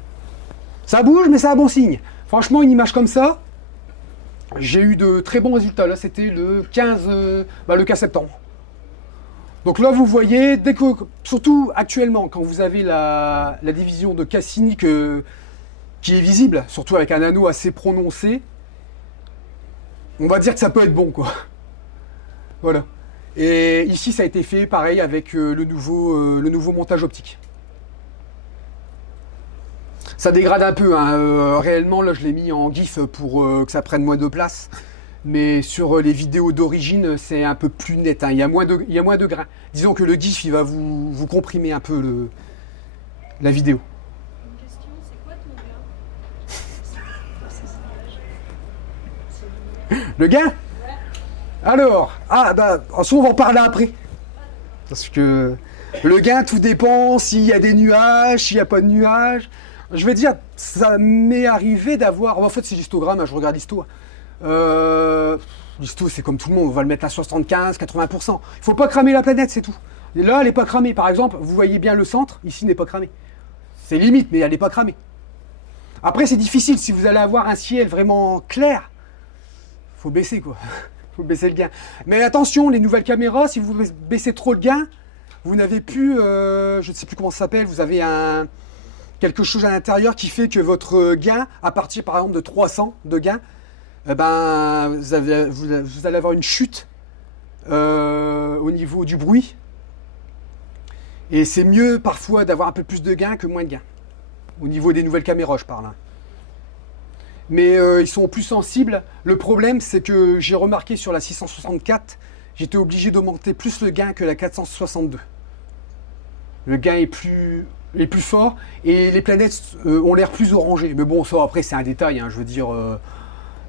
Ça bouge, mais c'est un bon signe. Franchement, une image comme ça, j'ai eu de très bons résultats. Là, c'était le 15 septembre. Donc là, vous voyez, surtout actuellement, quand vous avez la division de Cassini qui est visible, surtout avec un anneau assez prononcé, on va dire que ça peut être bon, quoi. Voilà. Et ici, ça a été fait pareil avec le nouveau montage optique. Ça dégrade un peu, hein. Réellement, là, je l'ai mis en GIF pour que ça prenne moins de place. Mais sur les vidéos d'origine, c'est un peu plus net, hein. Il y a moins de grains. Disons que le GIF, il va vous comprimer un peu la vidéo. Une question, c'est quoi ton gain? Le gain? Ouais. Alors, on va en parler après. Parce que le gain, tout dépend s'il y a des nuages, s'il n'y a pas de nuages. Je vais dire, ça m'est arrivé d'avoir... En fait, c'est l'histogramme, hein, je regarde l'histo. L'histo, c'est comme tout le monde, on va le mettre à 75, 80%. Il ne faut pas cramer la planète, c'est tout. Et là, elle n'est pas cramée. Par exemple, vous voyez bien le centre, ici n'est pas cramé. C'est limite, mais elle n'est pas cramée. Après, c'est difficile. Si vous allez avoir un ciel vraiment clair, faut baisser, quoi. Faut baisser le gain. Mais attention, les nouvelles caméras, si vous baissez trop le gain, vous n'avez plus, je ne sais plus comment ça s'appelle, vous avez quelque chose à l'intérieur qui fait que votre gain, à partir par exemple de 300 de gain, ben, vous allez avoir une chute au niveau du bruit. Et c'est mieux parfois d'avoir un peu plus de gain que moins de gain. Au niveau des nouvelles caméras, je parle. Hein. Mais ils sont plus sensibles. Le problème, c'est que j'ai remarqué sur la 664, j'étais obligé d'augmenter plus le gain que la 462. Le gain est plus fort et les planètes ont l'air plus orangées. Mais bon, ça après, c'est un détail. Hein, je veux dire,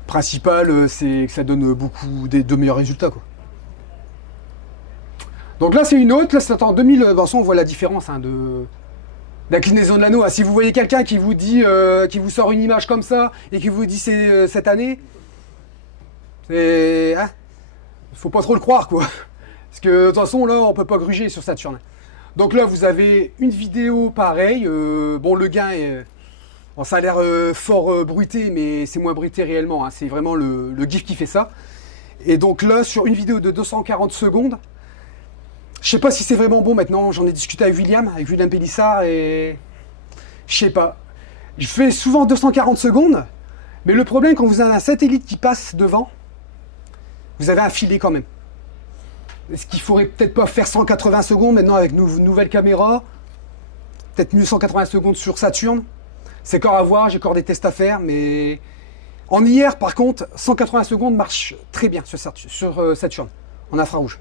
principal, c'est que ça donne beaucoup de meilleurs résultats, quoi. Donc là, c'est une autre. Là, c'est en 2000. Dans on voit la différence hein, de l'inclinaison de l'anneau. Si vous voyez quelqu'un qui vous dit, qui vous sort une image comme ça et qui vous dit c'est cette année, c'est, hein, faut pas trop le croire, quoi. Parce que de toute façon, là, on peut pas gruger sur Saturne. Donc là, vous avez une vidéo pareille. Bon, le gain est, bon, ça a l'air fort bruité, mais c'est moins bruité réellement. Hein. C'est vraiment le GIF qui fait ça. Et donc là, sur une vidéo de 240 secondes. Je sais pas si c'est vraiment bon maintenant, j'en ai discuté avec William Pélissard et je sais pas. Je fais souvent 240 secondes, mais le problème quand vous avez un satellite qui passe devant, vous avez un filet quand même. Est-ce qu'il faudrait peut-être pas faire 180 secondes maintenant avec nos nouvelles caméras? Peut-être mieux 180 secondes sur Saturne. C'est encore à voir, j'ai encore des tests à faire, mais en IR par contre, 180 secondes marche très bien sur Saturne, en infrarouge.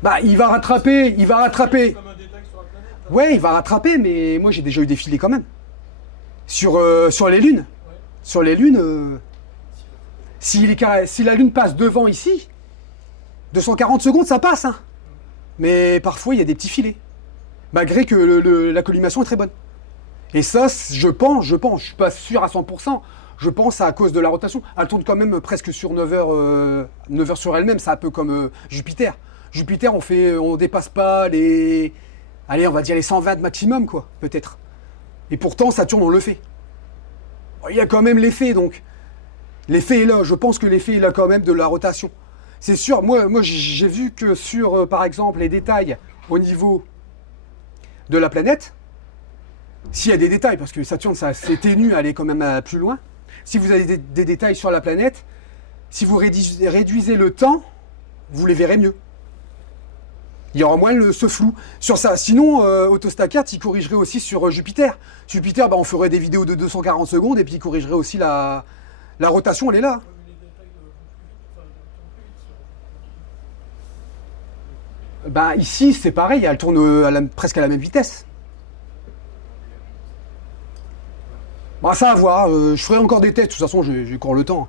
Bah, il va rattraper. Ouais, il va rattraper, mais moi j'ai déjà eu des filets quand même. Sur les lunes. Ouais. Sur les lunes, si la lune passe devant ici, 240 secondes, ça passe. Hein. Mais parfois, il y a des petits filets. Malgré que la collimation est très bonne. Et ça, je pense, je suis pas sûr à 100%, je pense à cause de la rotation. Elle tourne quand même presque sur 9 heures sur elle-même, c'est un peu comme Jupiter. Jupiter, on dépasse pas les, allez, on va dire les 120 maximum, quoi, peut-être. Et pourtant, Saturne, on le fait. Il y a quand même l'effet, donc. L'effet est là. Je pense que l'effet est là quand même de la rotation. C'est sûr, moi j'ai vu que sur, par exemple, les détails au niveau de la planète, s'il y a des détails, parce que Saturne, c'est ténu, elle est quand même plus loin. Si vous avez des détails sur la planète, si vous réduisez le temps, vous les verrez mieux. Il y aura moins ce flou sur ça. Sinon, AutoStackart, il corrigerait aussi sur Jupiter. Jupiter, bah, on ferait des vidéos de 240 secondes et puis il corrigerait aussi la rotation, elle est là. Bah, ici, c'est pareil, elle tourne presque à la même vitesse. Bah, ça à voir. Je ferai encore des tests. De toute façon, j'ai encore le temps.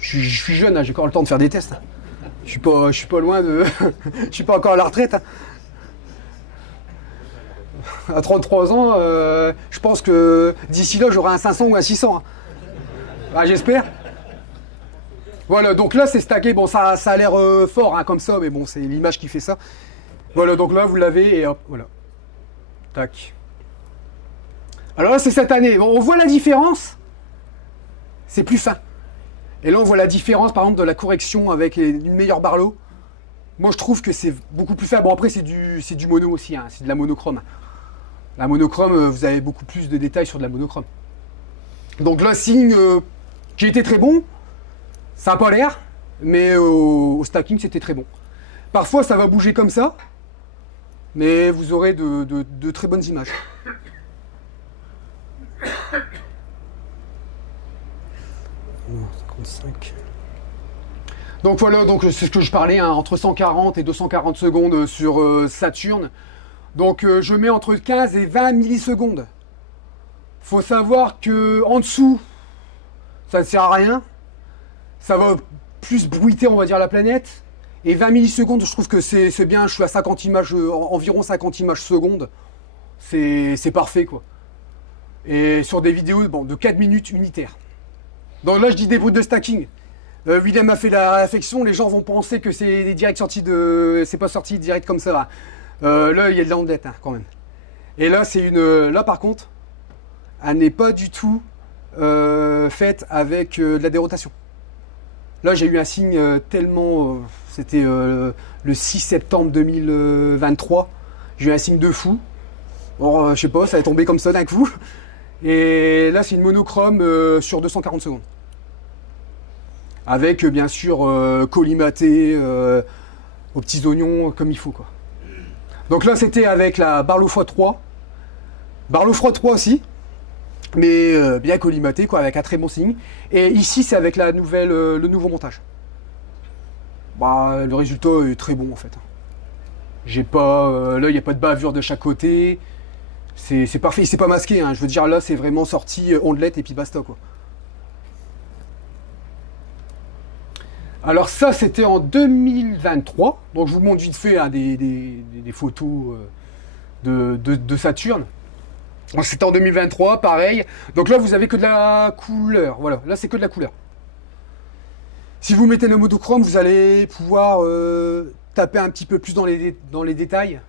Je suis jeune, hein, j'ai encore le temps de faire des tests. Je suis pas loin de... je suis pas encore à la retraite. Hein. À 33 ans, je pense que d'ici là, j'aurai un 500 ou un 600. Hein. Ah, j'espère. Voilà, donc là, c'est stacké. Bon, ça a l'air fort, hein, comme ça, mais bon, c'est l'image qui fait ça. Voilà, donc là, vous l'avez, et hop, voilà. Tac. Alors là, c'est cette année. Bon, on voit la différence. C'est plus fin. Et là, on voit la différence, par exemple, de la correction avec une meilleure Barlow. Moi, je trouve que c'est beaucoup plus faible. Bon, après, c'est du mono aussi, hein, c'est de la monochrome. La monochrome, vous avez beaucoup plus de détails sur de la monochrome. Donc là, signe qui était très bon, ça n'a pas l'air, mais au stacking, c'était très bon. Parfois, ça va bouger comme ça, mais vous aurez de très bonnes images. Donc voilà, donc c'est ce que je parlais, hein, entre 140 et 240 secondes sur Saturne. Donc je mets entre 15 et 20 millisecondes. Faut savoir que en dessous, ça ne sert à rien. Ça va plus bruiter, on va dire, la planète. Et 20 millisecondes, je trouve que c'est bien. Je suis à 50 images, environ 50 images secondes. C'est parfait, quoi. Et sur des vidéos bon, de 4 minutes unitaires. Donc là, je dis des brutes de stacking. William a fait la réflexion, les gens vont penser que c'est des directs sortis de... C'est pas sorti direct comme ça. Là, il y a de la ondelette, hein, quand même. Et là, c'est une. Là, par contre, elle n'est pas du tout faite avec de la dérotation. Là, j'ai eu un signe tellement. C'était le 6 septembre 2023. J'ai eu un signe de fou. Bon, je sais pas, ça est tombé comme ça d'un coup. Et là, c'est une monochrome sur 240 secondes. Avec, bien sûr, collimaté aux petits oignons comme il faut, quoi. Donc là, c'était avec la Barlow x3. Barlow x3 aussi. Mais bien collimaté, quoi, avec un très bon signe. Et ici, c'est avec la nouvelle, le nouveau montage. Bah, le résultat est très bon, en fait. J'ai pas, là, il n'y a pas de bavure de chaque côté. C'est parfait, c'est pas masqué, hein. Je veux dire, là, c'est vraiment sorti ondelette et puis basta, quoi. Alors ça, c'était en 2023. Donc, je vous montre vite fait hein, des photos de Saturne. C'était en 2023, pareil. Donc là, vous avez que de la couleur. Voilà, là, c'est que de la couleur. Si vous mettez le monochrome, vous allez pouvoir taper un petit peu plus dans les détails.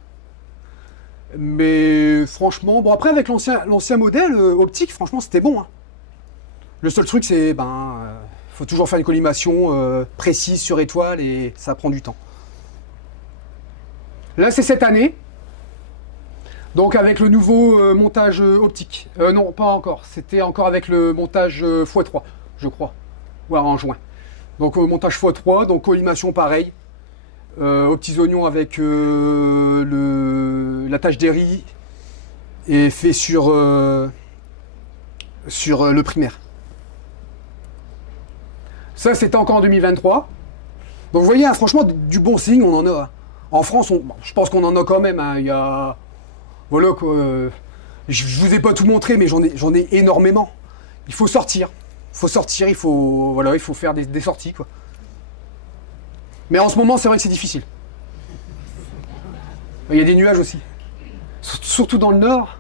Mais franchement, bon après avec l'ancien modèle optique, franchement c'était bon. Hein. Le seul truc c'est faut toujours faire une collimation précise sur étoile et ça prend du temps. Là c'est cette année. Donc avec le nouveau montage optique. Non pas encore, c'était encore avec le montage x3, je crois. Ouais en juin. Donc montage x3, donc collimation pareil. Aux petits oignons avec la tâche des riz et fait sur le primaire. Ça, c'était encore en 2023. Donc, vous voyez, hein, franchement, du bon signe, on en a. Hein. En France, je pense qu'on en a quand même. Hein. Il y a... Voilà, quoi. Je vous ai pas tout montré, mais j'en ai énormément. Il faut sortir. Il faut faire des sorties, quoi. Mais en ce moment, c'est vrai que c'est difficile. Il y a des nuages aussi. Surtout dans le nord.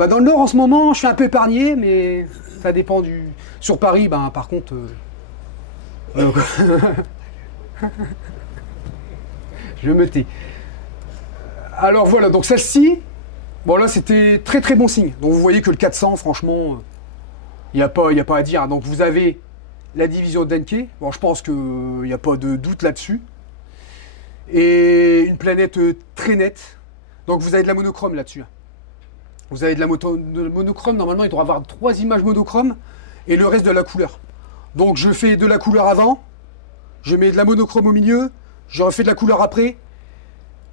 Bah, dans le nord, en ce moment, je suis un peu épargné, mais ça dépend du... Sur Paris, par contre... Voilà, quoi. Je me tais. Alors voilà, donc celle-ci... Bon là, c'était très très bon signe. Donc vous voyez que le 400, franchement, il n'y a pas à dire. Donc vous avez... la division d'Encke, bon, je pense qu'il n'y a pas de doute là-dessus. Et une planète très nette. Donc vous avez de la monochrome là-dessus. Vous avez de la monochrome, normalement il doit y avoir 3 images monochrome et le reste de la couleur. Donc je fais de la couleur avant, je mets de la monochrome au milieu, je refais de la couleur après.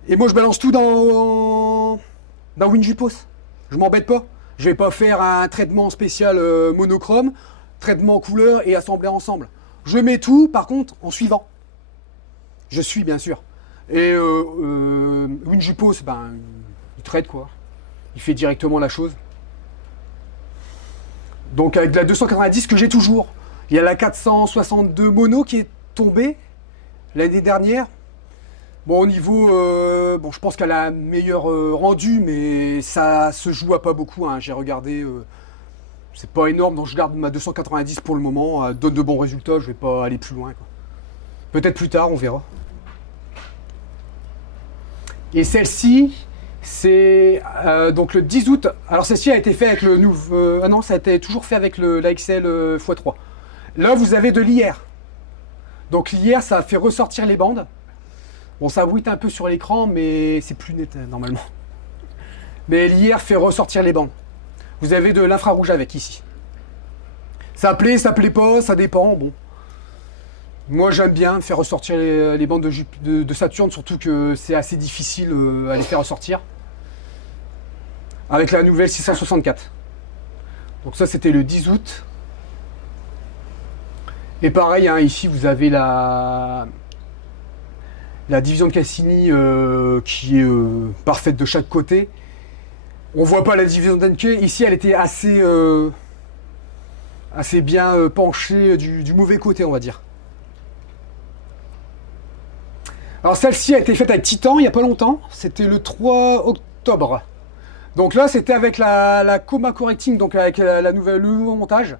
Et moi je balance tout dans WinJPOS. Je m'embête pas. Je vais pas faire un traitement spécial monochrome. Traitement couleur et assembler ensemble. Je mets tout, par contre, en suivant. Je suis, bien sûr. Et WinJPOS, il traite, quoi. Il fait directement la chose. Donc, avec la 290 que j'ai toujours. Il y a la 462 mono qui est tombée l'année dernière. Bon, au niveau... je pense qu'elle a un meilleur rendu, mais ça se joue à pas beaucoup. Hein. J'ai regardé... c'est pas énorme, donc je garde ma 290 pour le moment. Elle donne de bons résultats, je vais pas aller plus loin. Peut-être plus tard, on verra. Et celle-ci, c'est donc le 10 août. Alors celle-ci a été faite avec le nouveau... ah non, ça a été toujours fait avec la XL x3. Là, vous avez de l'IR. Donc l'IR, ça fait ressortir les bandes. Bon, ça bruite un peu sur l'écran, mais c'est plus net normalement. Mais l'IR fait ressortir les bandes. Vous avez de l'infrarouge avec ici. Ça plaît pas, ça dépend. Bon. Moi j'aime bien faire ressortir les bandes de Saturne, surtout que c'est assez difficile à les faire ressortir. Avec la nouvelle 664. Donc ça c'était le 10 août. Et pareil, hein, ici vous avez la division de Cassini qui est parfaite de chaque côté. On voit pas la division d'Encke. Ici, elle était assez bien penchée du mauvais côté, on va dire. Alors, celle-ci a été faite avec Titan il n'y a pas longtemps. C'était le 3 octobre. Donc là, c'était avec la Coma Correcting, donc avec le nouveau montage.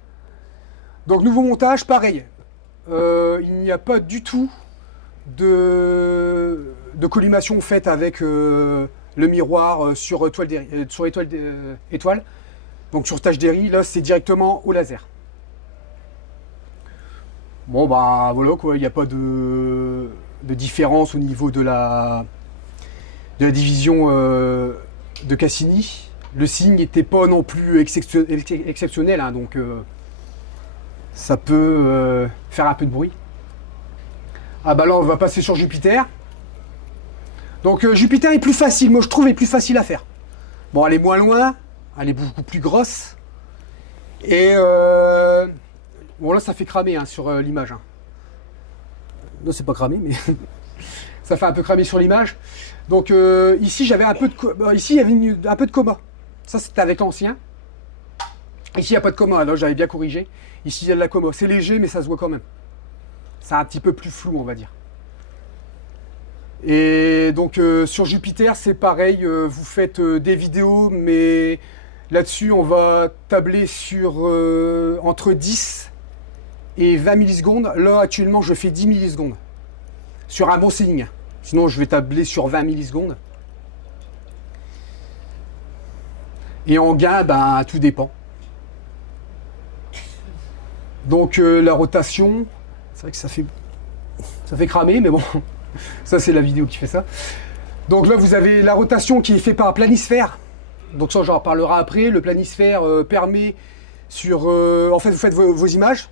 Donc, nouveau montage, pareil. Il n'y a pas du tout de collimation faite avec le miroir sur étoile. Donc sur tâche d'Airy, là c'est directement au laser. Bon bah voilà quoi, il n'y a pas de différence au niveau de la division de Cassini. Le signe n'était pas non plus exceptionnel, hein, donc ça peut faire un peu de bruit. Ah bah là on va passer sur Jupiter. Donc Jupiter est plus facile, moi je trouve est plus facile à faire. Bon, elle est moins loin, elle est beaucoup plus grosse. Et bon là ça fait cramer hein, sur l'image. Hein. Non c'est pas cramé mais ça fait un peu cramer sur l'image. Donc ici j'avais un peu de ici il y avait un peu de coma. Ça c'était avec l'ancien. Ici il n'y a pas de coma, là j'avais bien corrigé. Ici il y a de la coma. C'est léger mais ça se voit quand même. C'est un petit peu plus flou on va dire. Et donc sur Jupiter c'est pareil, vous faites des vidéos mais là-dessus on va tabler sur entre 10 et 20 millisecondes. Là actuellement je fais 10 millisecondes sur un bon signe. Sinon je vais tabler sur 20 millisecondes. Et en gain, ben, tout dépend. Donc la rotation, c'est vrai que ça fait cramer, mais bon, ça c'est la vidéo qui fait ça. Donc là vous avez la rotation qui est faite par planisphère. Donc ça j'en reparlerai après. Le planisphère permet sur... en fait vous faites vos images.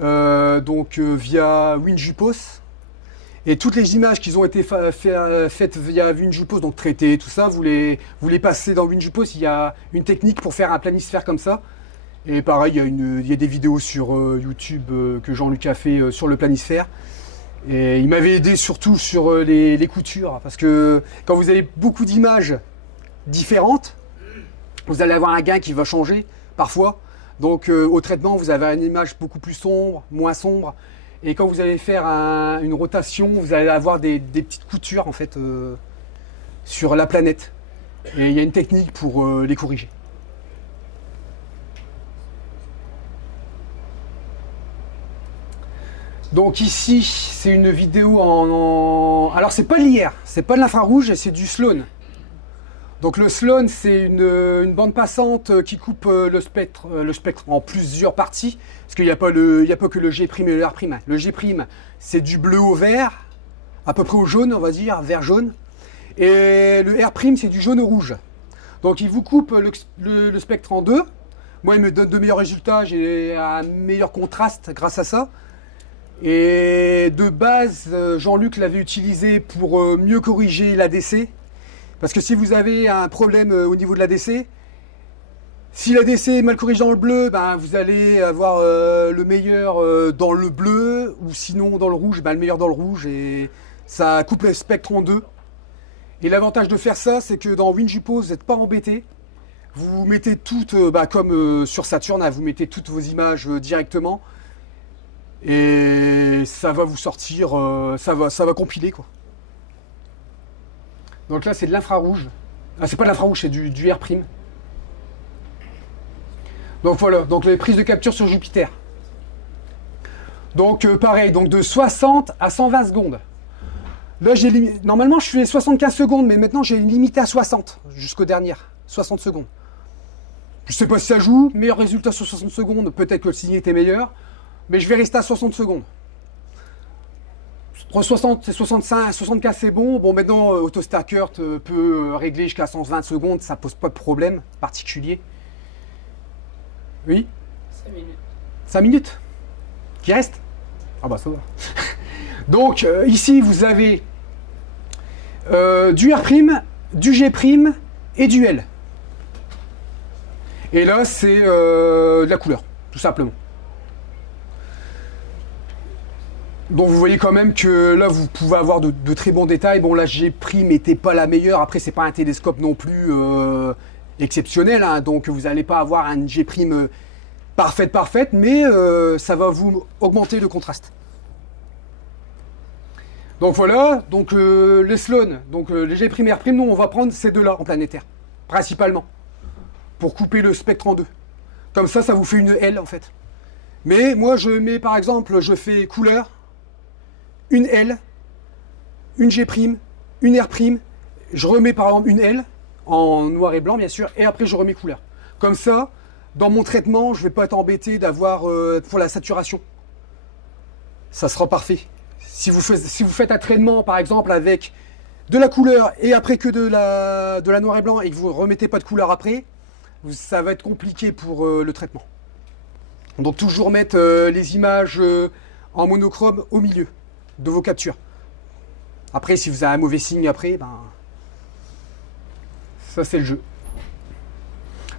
Donc via WinJupos. Et toutes les images qui ont été faites via WinJupos, donc traitées, tout ça, vous les passez dans WinJupos. Il y a une technique pour faire un planisphère comme ça. Et pareil, il y a des vidéos sur YouTube que Jean-Luc a fait sur le planisphère. Et il m'avait aidé surtout sur les coutures. Parce que quand vous avez beaucoup d'images différentes, vous allez avoir un gain qui va changer parfois. Donc au traitement, vous avez une image beaucoup plus sombre, moins sombre. Et quand vous allez faire une rotation, vous allez avoir des petites coutures en fait sur la planète. Et il y a une technique pour les corriger. Donc ici, c'est une vidéo alors c'est pas de l'IR, c'est pas de l'infrarouge, c'est du Sloan. Donc le Sloan, c'est une bande passante qui coupe le spectre en plusieurs parties. Parce qu'il n'y a pas que le G' et le R'. Le G', c'est du bleu au vert, à peu près au jaune, on va dire, vert-jaune. Et le R', c'est du jaune au rouge. Donc il vous coupe le spectre en deux. Moi, il me donne de meilleurs résultats, j'ai un meilleur contraste grâce à ça. Et de base, Jean-Luc l'avait utilisé pour mieux corriger l'ADC. Parce que si vous avez un problème au niveau de l'ADC, si l'ADC est mal corrigé dans le bleu, ben, vous allez avoir le meilleur dans le bleu, ou sinon dans le rouge, ben, le meilleur dans le rouge, et ça coupe le spectre en deux. Et l'avantage de faire ça, c'est que dans WinJupos, vous n'êtes pas embêté. Vous mettez toutes, comme sur Saturn, hein, vous mettez toutes vos images directement, et ça va vous sortir, ça va compiler, quoi. Donc là, c'est de l'infrarouge. Ah, c'est pas de l'infrarouge, c'est du R'. Donc voilà, donc les prises de capture sur Jupiter. Donc pareil, donc de 60 à 120 secondes. Là, normalement, je fais 75 secondes, mais maintenant, j'ai limité à 60 jusqu'aux dernières. 60 secondes. Je sais pas si ça joue. Meilleur résultat sur 60 secondes. Peut-être que le signe était meilleur. Mais je vais rester à 60 secondes. Entre 60 et 65, 75 c'est bon. Bon, maintenant, AutoStacker peut régler jusqu'à 120 secondes. Ça pose pas de problème particulier. Oui 5 minutes. 5 minutes qui reste? Ah bah ça va. Donc ici vous avez du R', du G' et du L. Et là c'est de la couleur, tout simplement. Donc vous voyez quand même que là vous pouvez avoir de très bons détails. Bon, la G' n'était pas la meilleure. Après c'est pas un télescope non plus exceptionnel, hein. Donc vous n'allez pas avoir un G' parfaite, mais ça va vous augmenter le contraste. Donc voilà, donc les Sloan, donc les G' et R', nous on va prendre ces deux-là en planétaire, principalement, pour couper le spectre en deux. Comme ça vous fait une L en fait. Mais moi je mets par exemple, je fais couleur, une L, une G', une R', je remets par exemple une L, en noir et blanc bien sûr, et après je remets couleur. Comme ça, dans mon traitement, je ne vais pas être embêté d'avoir pour la saturation. Ça sera parfait. Si vous faites un traitement par exemple avec de la couleur et après que de la noir et blanc et que vous ne remettez pas de couleur après, ça va être compliqué pour le traitement. Donc toujours mettre les images en monochrome au milieu de vos captures. Après, si vous avez un mauvais signe après, ben, ça c'est le jeu.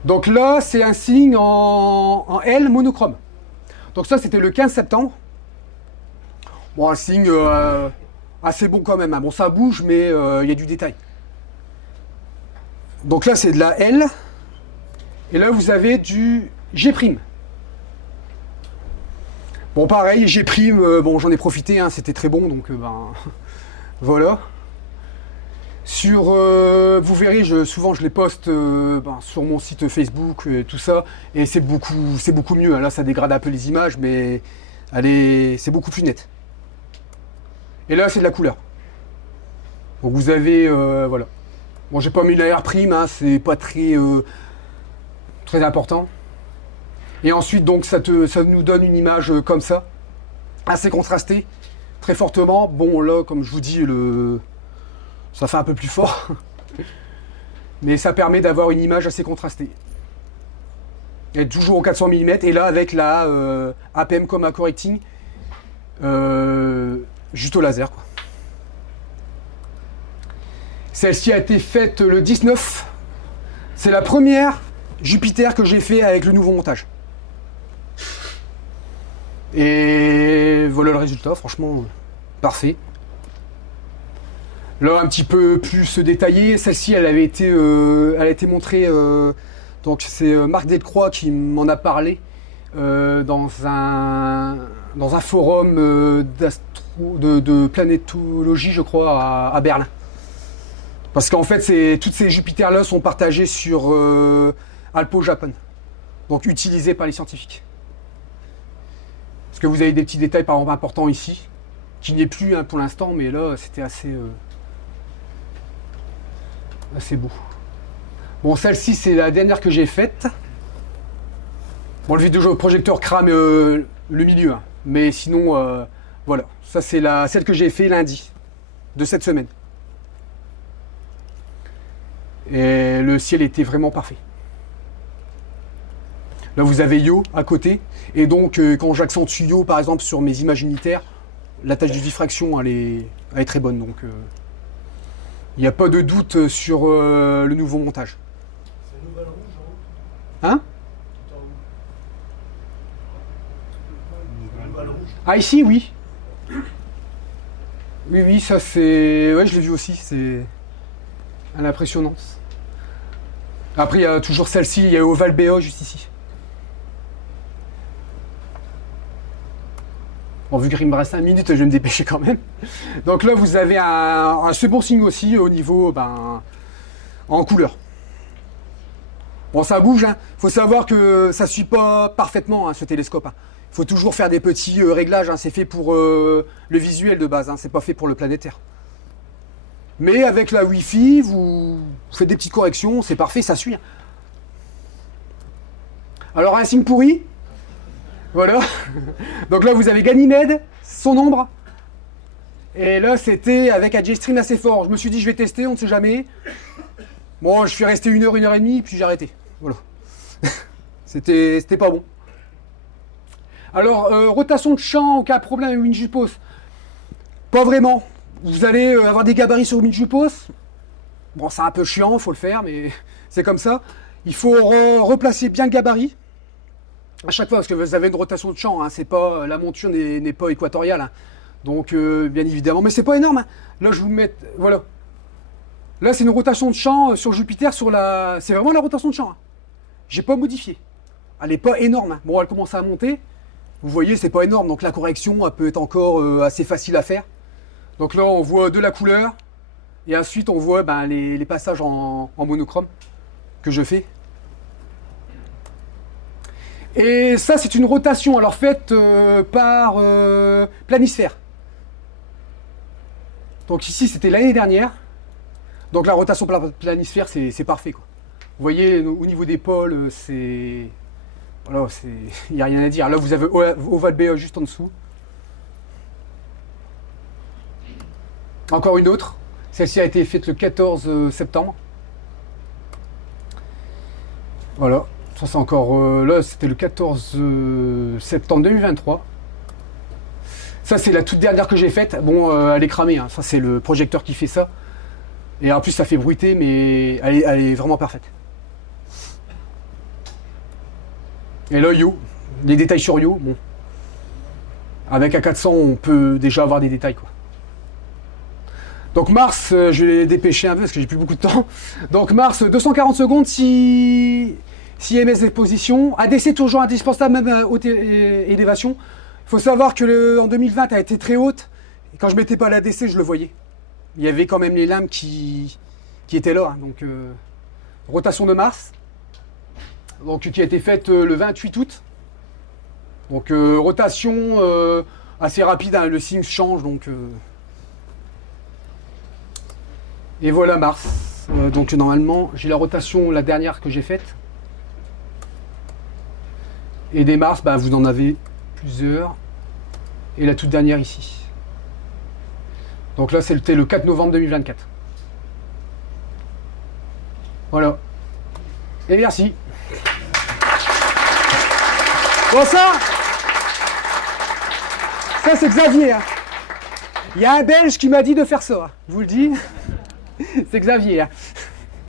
Donc là, c'est un signe en L monochrome. Donc ça, c'était le 15 septembre. Bon, un signe assez bon quand même. Hein. Bon, ça bouge, mais il y a du détail. Donc là, c'est de la L. Et là, vous avez du G'. Bon, pareil, G', bon, j'en ai profité, hein, c'était très bon, donc ben, voilà. Sur, vous verrez, souvent je les poste ben, sur mon site Facebook, tout ça, et c'est beaucoup mieux. Là, ça dégrade un peu les images, mais c'est beaucoup plus net. Et là, c'est de la couleur. Donc vous avez, voilà. Bon, j'ai pas mis la R', hein, c'est pas très important. Et ensuite, donc, ça nous donne une image comme ça, assez contrastée, très fortement. Bon, là, comme je vous dis, ça fait un peu plus fort, mais ça permet d'avoir une image assez contrastée. Et toujours au 400 mm, et là, avec la APM Chroma Correcting, juste au laser, quoi. Celle-ci a été faite le 19. C'est la première Jupiter que j'ai fait avec le nouveau montage. Et voilà le résultat, franchement, parfait. Là, un petit peu plus détaillé, celle-ci, elle a été montrée, donc c'est Marc Delcroix qui m'en a parlé dans un forum de planétologie, je crois, à Berlin. Parce qu'en fait, toutes ces Jupiters-là sont partagées sur Alpo Japon, donc utilisées par les scientifiques. Parce que vous avez des petits détails par exemple importants ici, qui n'y est plus hein, pour l'instant, mais là c'était assez beau. Bon, celle-ci c'est la dernière que j'ai faite. Bon, le vidéoprojecteur crame le milieu, hein, mais sinon voilà, ça c'est celle que j'ai fait lundi de cette semaine. Et le ciel était vraiment parfait. Là, vous avez Yo à côté. Et donc, quand j'accentue Yo, par exemple, sur mes images unitaires, la tâche de diffraction, elle est très bonne. Donc, il n'y a pas de doute sur le nouveau montage. C'est une nouvelle rouge en haut. Hein? Tout en haut. Une nouvelle rouge. Ah, ici, oui. Oui, ça c'est... Ouais, je l'ai vu aussi. C'est impressionnant. Après, il y a toujours celle-ci. Il y a Oval BA juste ici. Bon, vu qu'il me reste 5 minutes, je vais me dépêcher quand même. Donc là, vous avez un second signe aussi au niveau en couleur. Bon, ça bouge. Hein. Faut savoir que ça ne suit pas parfaitement hein, ce télescope. Hein. Il faut toujours faire des petits réglages. Hein. C'est fait pour le visuel de base. Hein. C'est pas fait pour le planétaire. Mais avec la Wi-Fi, vous faites des petites corrections. C'est parfait, ça suit. Hein. Alors, un signe pourri. Voilà. Donc là, vous avez Ganymède, son ombre. Et là, c'était avec un J-Stream assez fort. Je me suis dit, je vais tester, on ne sait jamais. Bon, je suis resté 1 heure, 1 heure et demie, puis j'ai arrêté. Voilà. C'était pas bon. Alors, rotation de champ, aucun problème avec WinJupos. Pas vraiment. Vous allez avoir des gabarits sur WinJupos. Bon, c'est un peu chiant, il faut le faire, mais c'est comme ça. Il faut replacer bien le gabarit. À chaque fois, parce que vous avez une rotation de champ, hein, c'est pas, la monture n'est pas équatoriale. Hein. Donc, bien évidemment, mais c'est pas énorme. Hein. Là, je vous mets, voilà. Là, c'est une rotation de champ sur Jupiter, c'est vraiment la rotation de champ. Hein. J'ai pas modifié. Elle n'est pas énorme. Hein. Bon, elle commence à monter. Vous voyez, c'est pas énorme, donc la correction, elle peut être encore assez facile à faire. Donc là, on voit de la couleur, et ensuite, on voit les passages en monochrome que je fais. Et ça, c'est une rotation, alors faite par planisphère. Donc ici, c'était l'année dernière. Donc la rotation planisphère, c'est parfait, quoi. Vous voyez, au niveau des pôles, c'est... Voilà, il n'y a rien à dire. Là, vous avez Oval B juste en dessous. Encore une autre. Celle-ci a été faite le 14 septembre. Voilà. Ça, c'est encore... là, c'était le 14 septembre 2023. Ça, c'est la toute dernière que j'ai faite. Bon, elle est cramée. Hein. Ça, c'est le projecteur qui fait ça. Et en plus, ça fait bruiter, mais elle est vraiment parfaite. Et là, Yo. Les détails sur Yo. Bon. Avec un 400, on peut déjà avoir des détails, quoi. Donc Mars, je vais dépêcher un peu parce que j'ai plus beaucoup de temps. Donc Mars, 240 secondes si MS d'exposition. ADC toujours indispensable, même à haute élévation. Il faut savoir que en 2020, elle a été très haute. Et quand je mettais pas l'ADC, je le voyais. Il y avait quand même les lames qui étaient là. Hein. Donc rotation de Mars, donc qui a été faite le 28 août. Donc rotation assez rapide, hein, le signe change. Donc et voilà Mars. Donc normalement, j'ai la rotation, la dernière que j'ai faite. Et des Mars, bah, vous en avez plusieurs. Et la toute dernière ici. Donc là, c'était le 4 novembre 2024. Voilà. Et merci. Bon, ça c'est Xavier. Hein. Il y a un Belge qui m'a dit de faire ça. Je vous le dis. C'est Xavier. Hein.